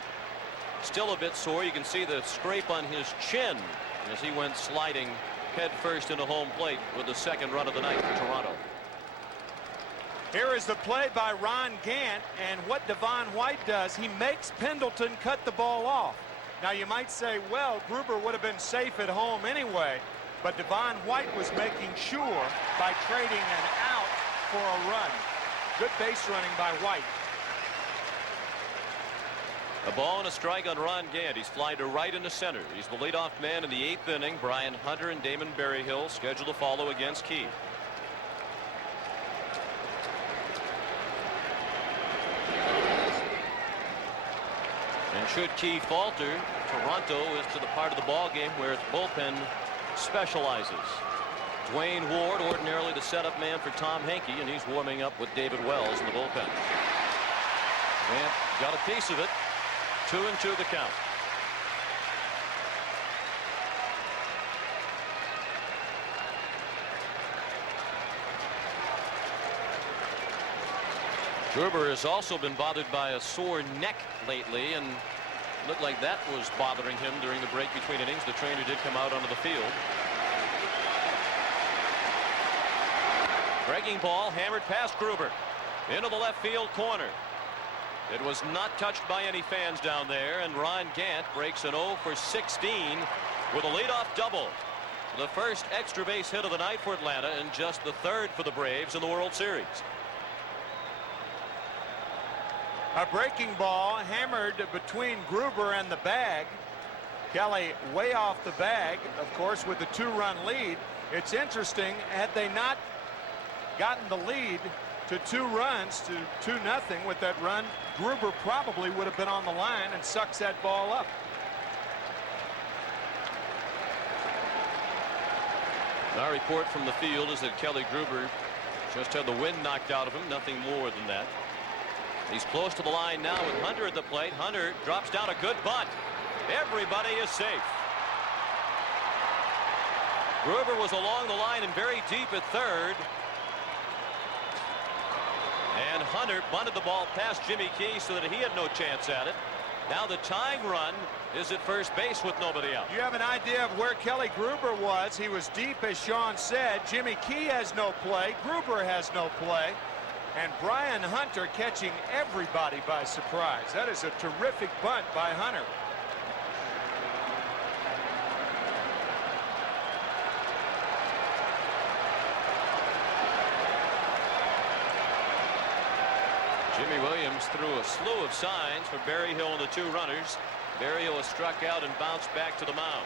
still a bit sore. You can see the scrape on his chin as he went sliding head first into home plate with the 2nd run of the night for Toronto. Here is the play by Ron Gant, and what Devon White does, he makes Pendleton cut the ball off. Now you might say, well, Gruber would have been safe at home anyway, but Devon White was making sure by trading an out for a run. Good base running by White. A ball and a strike on Ron Gant. He's flying to right into center. He's the leadoff man in the 8th inning. Brian Hunter and Damon Berryhill scheduled to follow against Key. And should Key falter, Toronto is to the part of the ball game where its bullpen specializes. Dwayne Ward, ordinarily the setup man for Tom Henke, and he's warming up with David Wells in the bullpen. Gant got a piece of it. 2-2 the count. Gruber has also been bothered by a sore neck lately, and looked like that was bothering him during the break between innings. The trainer did come out onto the field. Breaking ball hammered past Gruber into the left field corner. It was not touched by any fans down there, and Ron Gant breaks an 0 for 16 with a leadoff double. The first extra base hit of the night for Atlanta, and just the 3rd for the Braves in the World Series. A breaking ball hammered between Gruber and the bag. Kelly way off the bag, of course, with the 2-run lead. It's interesting, had they not gotten the lead to 2 runs to 2-0 with that run, Gruber probably would have been on the line and sucks that ball up. Our report from the field is that Kelly Gruber just had the wind knocked out of him, nothing more than that. He's close to the line now with Hunter at the plate. Hunter drops down a good bunt. Everybody is safe. Gruber was along the line and very deep at 3rd. And Hunter bunted the ball past Jimmy Key so that he had no chance at it. Now the tying run is at first base with nobody out. You have an idea of where Kelly Gruber was. He was deep, as Sean said. Jimmy Key has no play. Gruber has no play. And Brian Hunter catching everybody by surprise. That is a terrific bunt by Hunter. Jimmy Williams threw a slew of signs for Berryhill and the 2 runners. Berryhill was struck out and bounced back to the mound.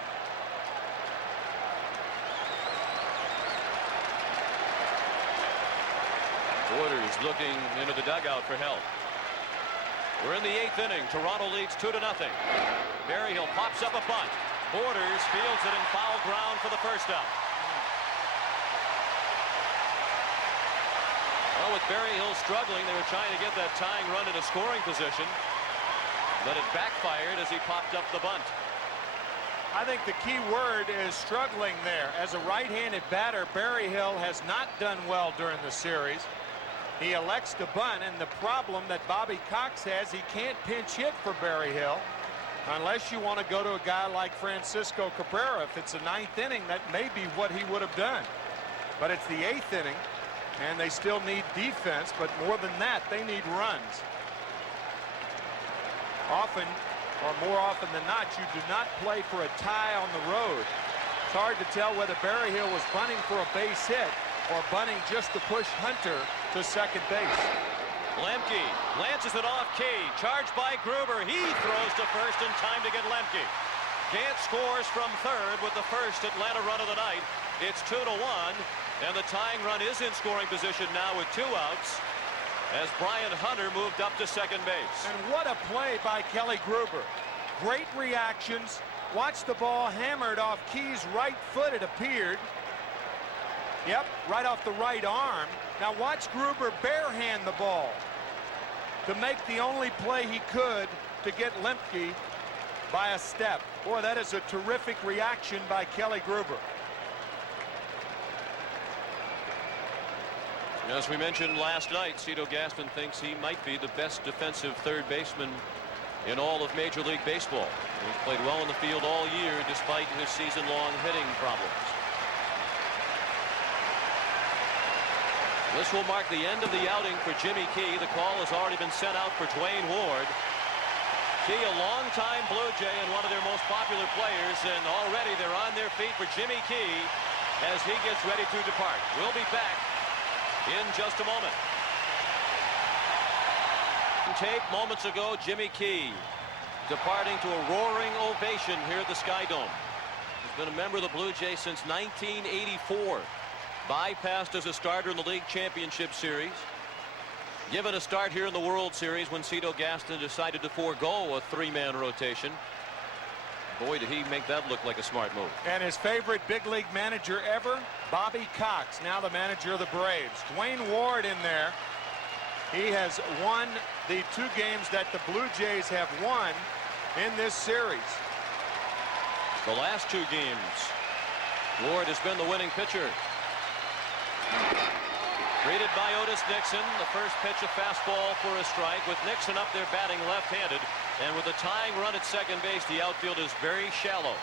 Borders looking into the dugout for help. We're in the 8th inning. Toronto leads 2-0. Berryhill pops up a bunt. Borders fields it in foul ground for the first out. Well, with Berryhill struggling, they were trying to get that tying run in a scoring position, but it backfired as he popped up the bunt. I think the key word is struggling there. As a right-handed batter, Berryhill has not done well during the series. He elects to bunt, and the problem that Bobby Cox has, he can't pinch hit for Berryhill unless you want to go to a guy like Francisco Cabrera. If it's the 9th inning, that may be what he would have done. But it's the 8th inning, and they still need defense, but more than that, they need runs. Often, or more often than not, you do not play for a tie on the road. It's hard to tell whether Berryhill was bunting for a base hit or bunting just to push Hunter to second base. Lemke lances it off Key. Charged by Gruber. He throws to first in time to get Lemke. Gant scores from 3rd with the first Atlanta run of the night. It's 2-1, and the tying run is in scoring position now with 2 outs. as Brian Hunter moved up to second base. And what a play by Kelly Gruber. Great reactions. Watch the ball hammered off Key's right foot, it appeared. Yep, right off the right arm. Now watch Gruber barehand the ball to make the only play he could to get Lemke by a step. Boy, that is a terrific reaction by Kelly Gruber. As we mentioned last night, Cito Gaston thinks he might be the best defensive third baseman in all of Major League Baseball. He's played well in the field all year despite his season-long hitting problems. This will mark the end of the outing for Jimmy Key. The call has already been sent out for Dwayne Ward. Key, a longtime Blue Jay and one of their most popular players, and already they're on their feet for Jimmy Key as he gets ready to depart. We'll be back in just a moment. Tape moments ago, Jimmy Key departing to a roaring ovation here at the Sky Dome. He's been a member of the Blue Jays since 1984. Bypassed as a starter in the League Championship Series. Given a start here in the World Series when Cito Gaston decided to forego a three-man rotation. Boy, did he make that look like a smart move. And his favorite big league manager ever, Bobby Cox, now the manager of the Braves. Dwayne Ward in there. He has won the 2 games that the Blue Jays have won in this series. The last 2 games, Ward has been the winning pitcher. Greeted by Otis Nixon. The first pitch, a fastball for a strike, with Nixon up there batting left-handed. And with a tying run at second base, the outfield is very shallow.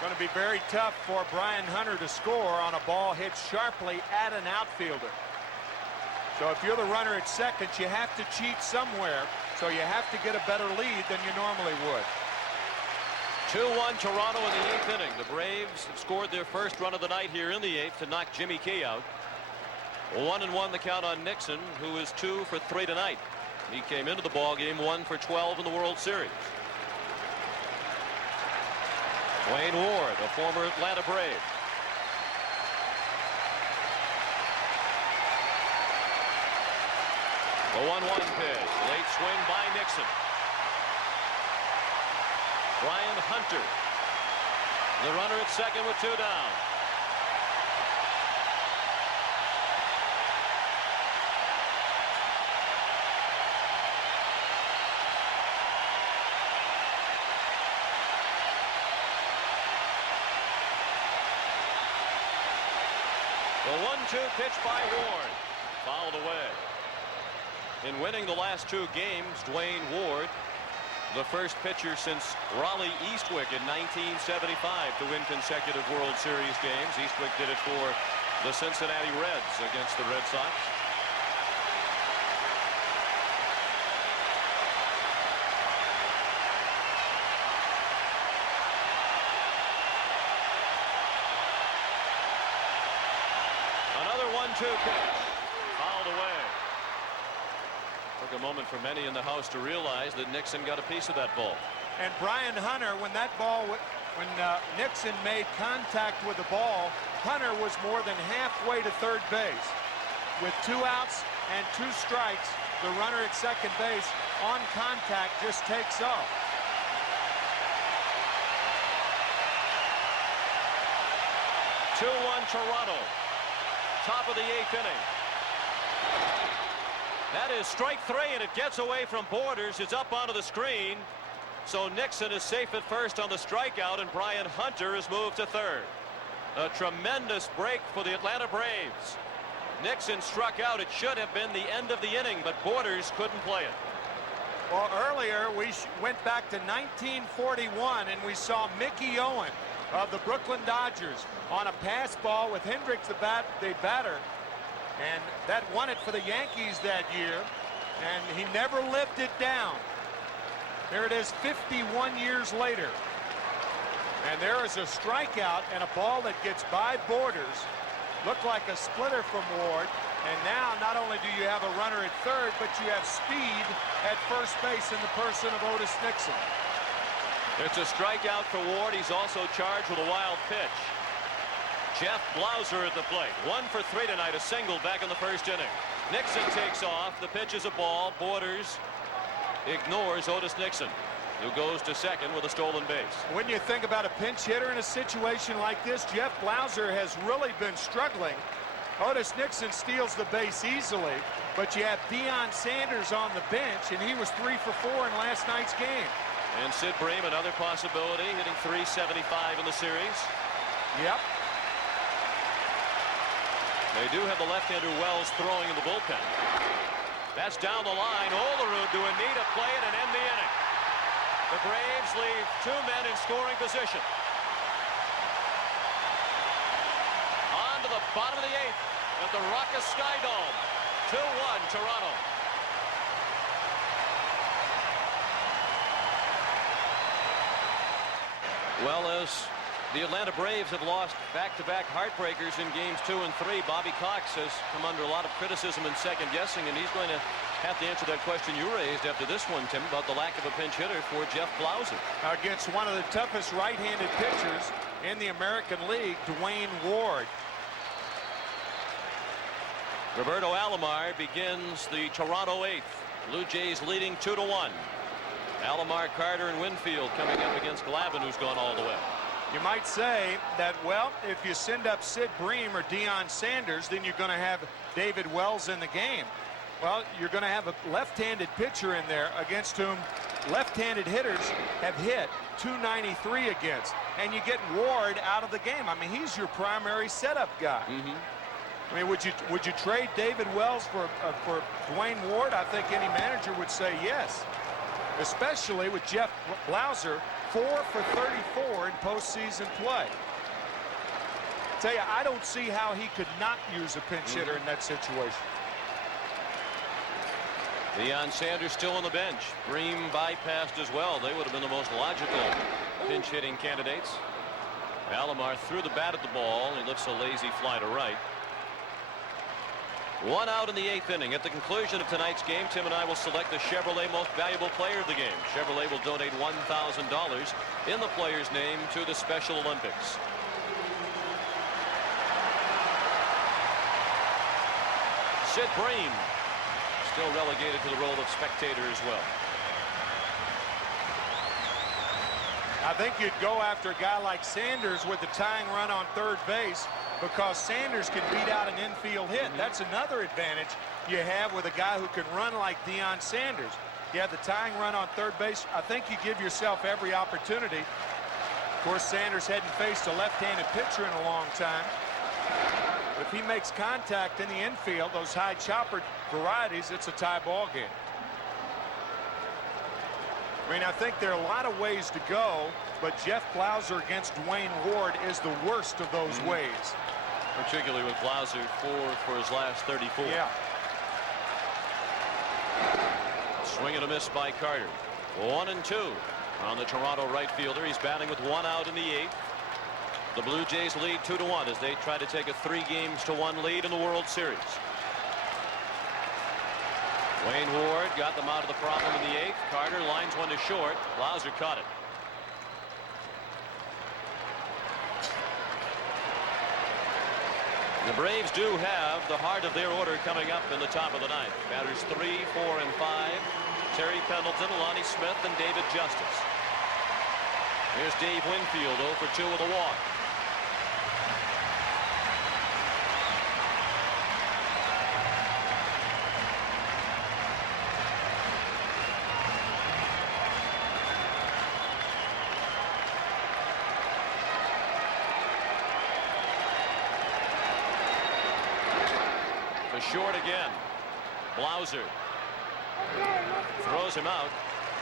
Going to be very tough for Brian Hunter to score on a ball hit sharply at an outfielder. So if you're the runner at second, you have to cheat somewhere. So you have to get a better lead than you normally would. 2-1 Toronto in the 8th inning. The Braves have scored their first run of the night here in the 8th to knock Jimmy Key out. 1-1 the count on Nixon, who is 2 for 3 tonight. He came into the ball game 1 for 12 in the World Series. Dwayne Ward, a former Atlanta Brave. The 1-1 pitch, late swing by Nixon. Brian Hunter, the runner at second with 2 down. The 1-2 pitch by Ward, fouled away. In winning the last 2 games, Dwayne Ward, the first pitcher since Raleigh Eastwick in 1975 to win consecutive World Series games. Eastwick did it for the Cincinnati Reds against the Red Sox. Another 1-2 pitch, fouled away. Took a moment for many in the house to realize that Nixon got a piece of that ball. And Brian Hunter, when that ball, when Nixon made contact with the ball, Hunter was more than halfway to third base. With 2 outs and 2 strikes, the runner at second base on contact just takes off. Toronto, top of the 8th inning. That is strike 3, and it gets away from Borders. It's up onto the screen. So Nixon is safe at first on the strikeout, and Brian Hunter is moved to third. A tremendous break for the Atlanta Braves. Nixon struck out. It should have been the end of the inning, but Borders couldn't play it. Well, earlier we went back to 1941, and we saw Mickey Owen of the Brooklyn Dodgers on a pass ball with Hendricks the batter. And that won it for the Yankees that year, and he never lived it down. There it is 51 years later. And there is a strikeout and a ball that gets by Borders. Looked like a splitter from Ward. And now not only do you have a runner at third, but you have speed at first base in the person of Otis Nixon. It's a strikeout for Ward. He's also charged with a wild pitch. Jeff Blauser at the plate. 1 for 3 tonight, a single back in the first inning. Nixon takes off. The pitch is a ball. Borders ignores Otis Nixon, who goes to second with a stolen base. When you think about a pinch hitter in a situation like this, Jeff Blauser has really been struggling. Otis Nixon steals the base easily, but you have Deion Sanders on the bench, and he was 3 for 4 in last night's game. And Sid Bream, another possibility, hitting .375 in the series. Yep. They do have the left-hander Wells throwing in the bullpen. That's down the line. Olerud to Anita, play it and end the inning. The Braves leave 2 men in scoring position. On to the bottom of the 8th at the Ruckus Sky Dome. 2-1 Toronto. Well, as the Atlanta Braves have lost back-to-back heartbreakers in games 2 and 3, Bobby Cox has come under a lot of criticism and second-guessing, and he's going to have to answer that question you raised after this one, Tim, about the lack of a pinch hitter for Jeff Blauser. Against one of the toughest right-handed pitchers in the American League, Dwayne Ward. Roberto Alomar begins the Toronto 8th. Blue Jays leading 2-1. Alomar, Carter, and Winfield coming up against Glavine, who's gone all the way. You might say that, well, if you send up Sid Bream or Deion Sanders, then you're going to have David Wells in the game. Well, you're going to have a left-handed pitcher in there against whom left-handed hitters have hit .293 against. And you get Ward out of the game. I mean, he's your primary setup guy. I mean, would you trade David Wells for Dwayne Ward? I think any manager would say yes, especially with Jeff Blauser 4 for 34 in postseason play. Tell you, I don't see how he could not use a pinch hitter in that situation. Deion Sanders still on the bench. Bream bypassed as well. They would have been the most logical pinch hitting candidates. Alomar threw the bat at the ball. He lifts a lazy fly to right. 1 out in the 8th inning. At the conclusion of tonight's game, Tim and I will select the Chevrolet Most Valuable Player of the game. Chevrolet will donate $1,000 in the player's name to the Special Olympics. Sid Bream still relegated to the role of spectator as well. I think you'd go after a guy like Sanders with the tying run on third base, because Sanders can beat out an infield hit. That's another advantage you have with a guy who can run like Deion Sanders. You have the tying run on third base. I think you give yourself every opportunity. Of course, Sanders hadn't faced a left-handed pitcher in a long time. But if he makes contact in the infield, those high chopper varieties, it's a tie ball game. I mean, I think there are a lot of ways to go, but Jeff Blauser against Dwayne Ward is the worst of those ways. Particularly with Blauser 4 for his last 34. Yeah. Swing and a miss by Carter. 1-2 on the Toronto right fielder. He's batting with 1 out in the 8th. The Blue Jays lead 2-1 as they try to take a 3-1 lead in the World Series. Wayne Ward got them out of the problem in the 8th. Carter lines one to short. Blauser caught it. The Braves do have the heart of their order coming up in the top of the 9th. Batters 3, 4, and 5. Terry Pendleton, Lonnie Smith, and David Justice. Here's Dave Winfield, 0 for 2 with a walk. Short again. Blauser throws him out.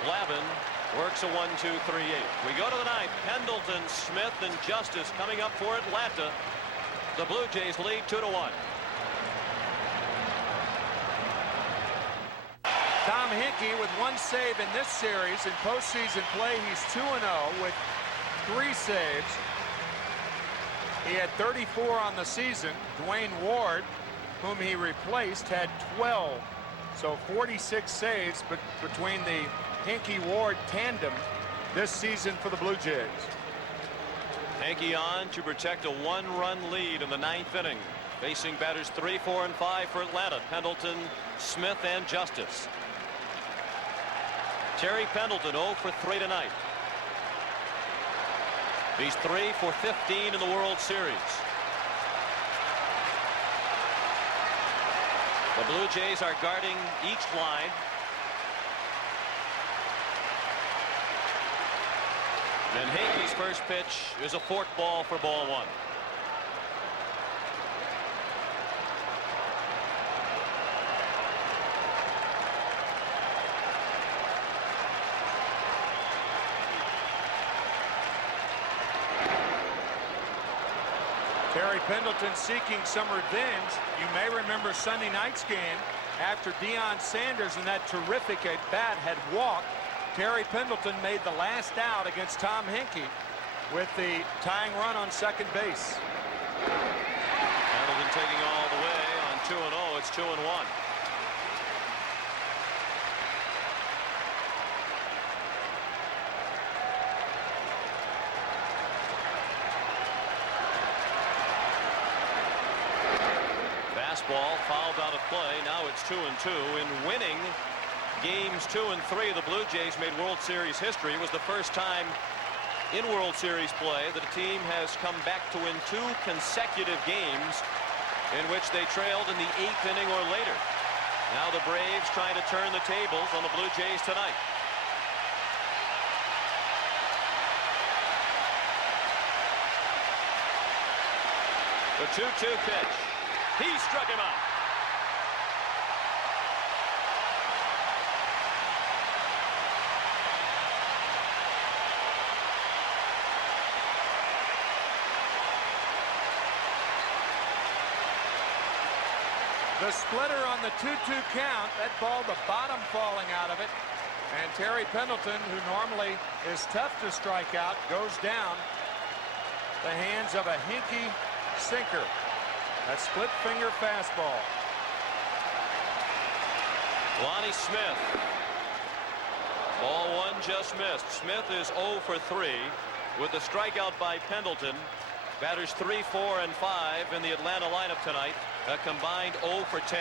Glavine works a 1-2-3-8. We go to the 9th. Pendleton, Smith, and Justice coming up for Atlanta. The Blue Jays lead 2-1. Tom Hinkie with 1 save in this series. In postseason play, he's 2-0 with 3 saves. He had 34 on the season. Dwayne Ward, whom he replaced, had 12. So 46 saves, but between the Hinkie-Ward tandem this season for the Blue Jays. Hinkie on to protect a 1-run lead in the 9th inning. Facing batters 3, 4, and 5 for Atlanta: Pendleton, Smith, and Justice. Terry Pendleton 0 for 3 tonight. He's 3 for 15 in the World Series. The Blue Jays are guarding each line. And Hinkie's first pitch is a fork ball for ball 1. Terry Pendleton seeking some revenge. You may remember Sunday night's game after Deion Sanders and that terrific at bat had walked. Terry Pendleton made the last out against Tom Hinkie with the tying run on second base. Pendleton taking all the way on 2-0. It's 2-1. Fastball fouled out of play. Now it's 2-2. In winning games 2 and 3, the Blue Jays made World Series history. It was the first time in World Series play that a team has come back to win 2 consecutive games in which they trailed in the 8th inning or later. Now the Braves trying to turn the tables on the Blue Jays tonight. The 2-2 pitch. He struck him out. The splitter on the 2-2 count. That ball, the bottom falling out of it. And Terry Pendleton, who normally is tough to strike out, goes down the hands of a Hinkie sinker. That split finger fastball. Lonnie Smith. Ball 1 just missed. Smith is 0 for 3 with the strikeout by Pendleton. Batters 3, 4, and 5 in the Atlanta lineup tonight. A combined 0 for 10.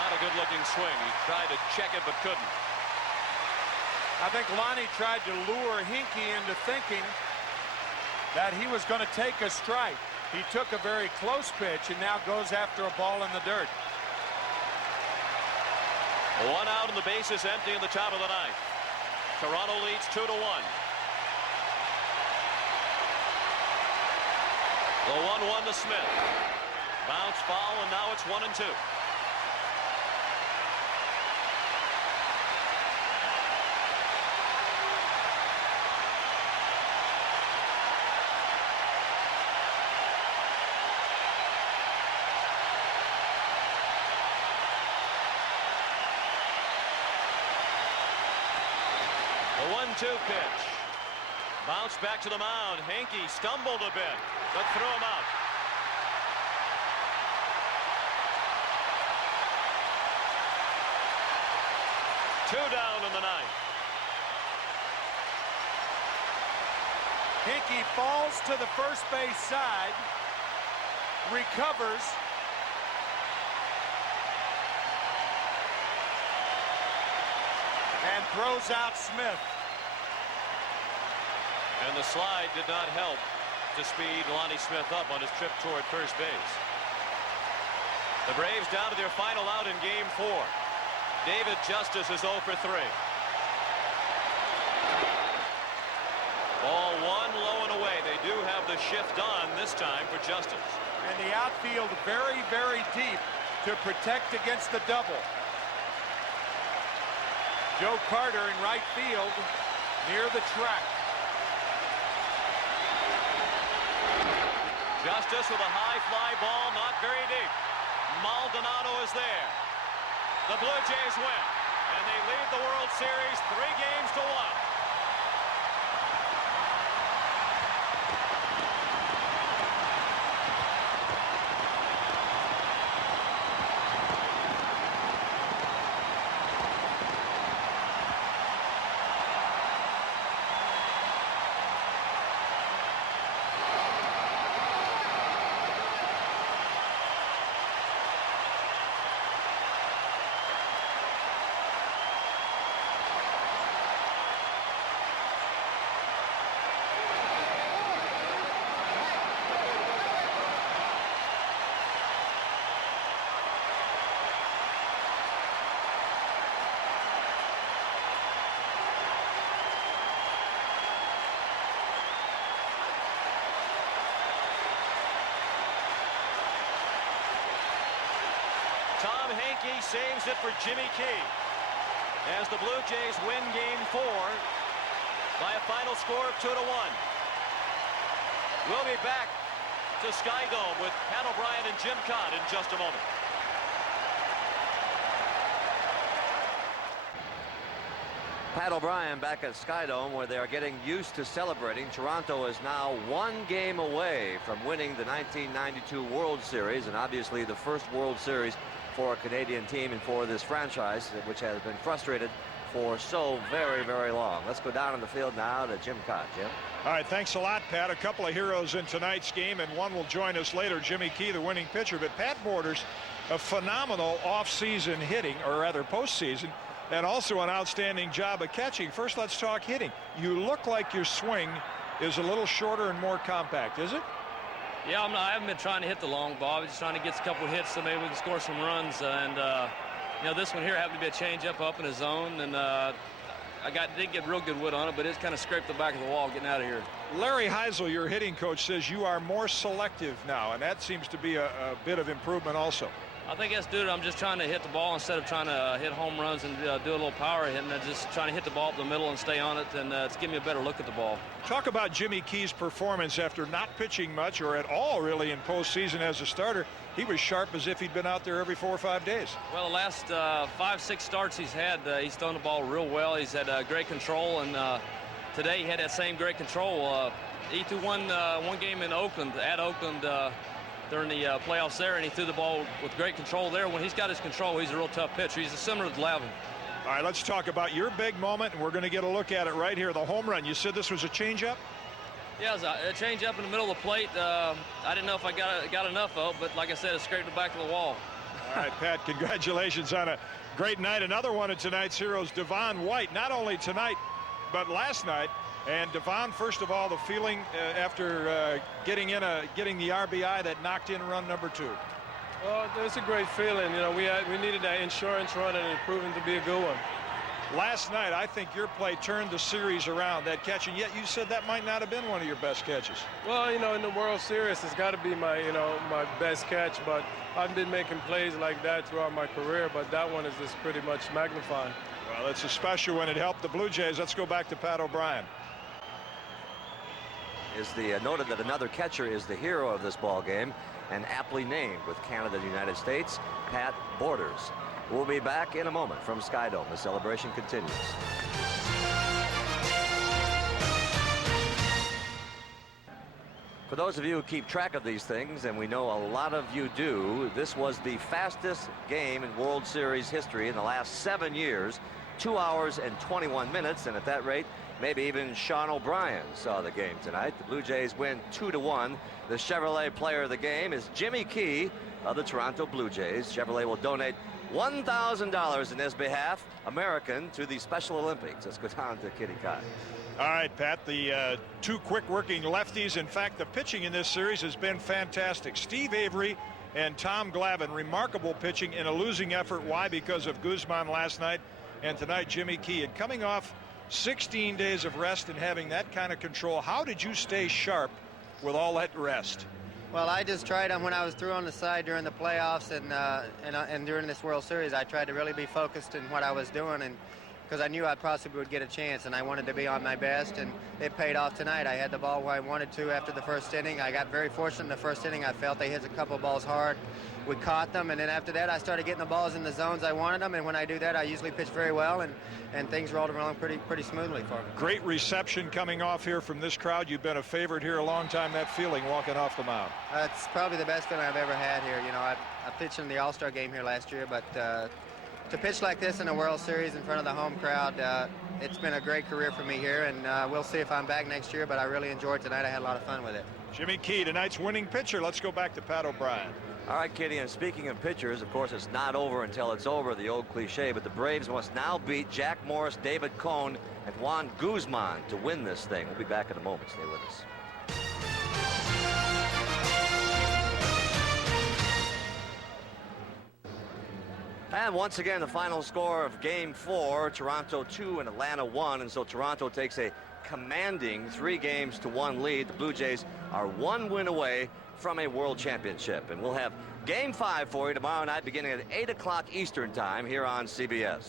Not a good-looking swing. He tried to check it but couldn't. I think Lonnie tried to lure Hinkie into thinking that he was going to take a strike. He took a very close pitch and now goes after a ball in the dirt. 1 out and the base is empty in the top of the 9th. Toronto leads 2-1. The 1-1 to Smith. Bounce foul, and now it's 1-2. The 1-2 pitch. Bounce back to the mound. Hinkie stumbled a bit, but threw him out. Two down in the 9th. Hinkie falls to the first base side, recovers, and throws out Smith. And the slide did not help to speed Lonnie Smith up on his trip toward first base. The Braves down to their final out in game 4. David Justice is 0 for 3. Ball 1 low and away. They do have the shift on this time for Justice. And the outfield very, very deep to protect against the double. Joe Carter in right field near the track. Justice with a high fly ball, not very deep. Maldonado is there. The Blue Jays win, and they lead the World Series 3-1. Yastrzemski saves it for Jimmy Key as the Blue Jays win Game 4 by a final score of 2-1. We'll be back to Sky Dome with Pat O'Brien and Jim Cott in just a moment. Pat O'Brien back at Sky Dome, where they are getting used to celebrating. Toronto is now 1 game away from winning the 1992 World Series, and obviously the first World Series for a Canadian team and for this franchise, which has been frustrated for so very, very long. Let's go down on the field now to Jim Cott. Jim? All right, thanks a lot, Pat. A couple of heroes in tonight's game, and one will join us later, Jimmy Key, the winning pitcher. But Pat Borders, a phenomenal off-season hitting, or rather postseason, and also an outstanding job of catching. First, let's talk hitting. You look like your swing is a little shorter and more compact, is it? Yeah, I haven't been trying to hit the long ball. I'm just trying to get a couple hits so maybe we can score some runs. You know, this one here happened to be a changeup up in the zone, and didn't get real good wood on it, but it kind of scraped the back of the wall getting out of here. Larry Heisel, your hitting coach, says you are more selective now, and that seems to be a bit of improvement also. I think that's due to I'm just trying to hit the ball instead of trying to hit home runs and do a little power hit, and just trying to hit the ball up the middle and stay on it, and it's giving me a better look at the ball. Talk about Jimmy Key's performance after not pitching much or at all really in postseason as a starter. He was sharp as if he'd been out there every 4 or 5 days. Well, the last 5-6 starts he's had, he's thrown the ball real well. He's had great control, and today he had that same great control. He threw one game in Oakland, during the playoffs there, and he threw the ball with great control there. When he's got his control, he's a real tough pitcher. He's similar to Glavine. All right, let's talk about your big moment, and we're going to get a look at it right here, the home run. You said this was a changeup? Yeah, it was a changeup in the middle of the plate. I didn't know if I got enough of, but like I said, it scraped the back of the wall. All right, Pat, congratulations on a great night. Another one of tonight's heroes, Devon White, not only tonight, but last night. And Devon, first of all, the feeling after getting the RBI that knocked in run number 2. Well, it's a great feeling. You know, we needed that insurance run, and it proved to be a good one. Last night, I think your play turned the series around, that catch, and yet you said that might not have been one of your best catches. Well, you know, in the World Series, it's got to be my best catch, but I've been making plays like that throughout my career, but that one is just pretty much magnified. Well, it's a special one. It helped the Blue Jays. Let's go back to Pat O'Brien. Is noted that another catcher is the hero of this ball game, and aptly named with Canada and the United States, Pat Borders. We'll be back in a moment from Sky Dome. The celebration continues. For those of you who keep track of these things, and we know a lot of you do, this was the fastest game in World Series history in the last 7 years. 2 hours and 21 minutes, and at that rate, maybe even Sean O'Brien saw the game tonight. The Blue Jays win 2-1. The Chevrolet player of the game is Jimmy Key of the Toronto Blue Jays. Chevrolet will donate $1,000 in his behalf, American, to the Special Olympics. Let's go down to Kitty Cott. All right, Pat, the 2 quick-working lefties. In fact, the pitching in this series has been fantastic. Steve Avery and Tom Glavine, remarkable pitching in a losing effort. Why? Because of Guzman last night, and tonight Jimmy Key. And coming off 16 days of rest and having that kind of control, how did you stay sharp with all that rest? Well, I just tried them when I was through on the side during the playoffs and during this World Series. I tried to really be focused in what I was doing, and because I knew I possibly would get a chance, and I wanted to be on my best, and it paid off tonight. I had the ball where I wanted to after the first inning. I got very fortunate in the first inning. I felt they hit a couple balls hard. We caught them, and then after that, I started getting the balls in the zones I wanted them, and when I do that, I usually pitch very well, and things rolled around pretty smoothly for me. Great reception coming off here from this crowd. You've been a favorite here a long time. That feeling walking off the mound. It's probably the best feeling I've ever had here. You know, I pitched in the All-Star game here last year, but to pitch like this in a World Series in front of the home crowd, it's been a great career for me here, and we'll see if I'm back next year, but I really enjoyed tonight. I had a lot of fun with it. Jimmy Key, tonight's winning pitcher. Let's go back to Pat O'Brien. All right, Kitty, and speaking of pitchers, of course, it's not over until it's over, the old cliche, but the Braves must now beat Jack Morris, David Cone, and Juan Guzman to win this thing. We'll be back in a moment. Stay with us. And once again, the final score of Game 4, Toronto 2 and Atlanta 1, and so Toronto takes a commanding 3-1 lead. The Blue Jays are 1 win away from a world championship. And we'll have Game 5 for you tomorrow night beginning at 8 o'clock Eastern Time here on CBS.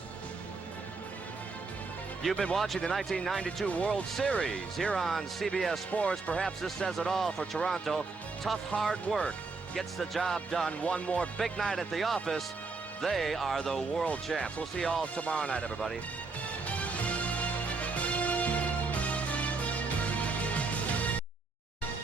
You've been watching the 1992 World Series here on CBS Sports. Perhaps this says it all for Toronto. Tough, hard work gets the job done. One more big night at the office. They are the world champs. We'll see you all tomorrow night, everybody.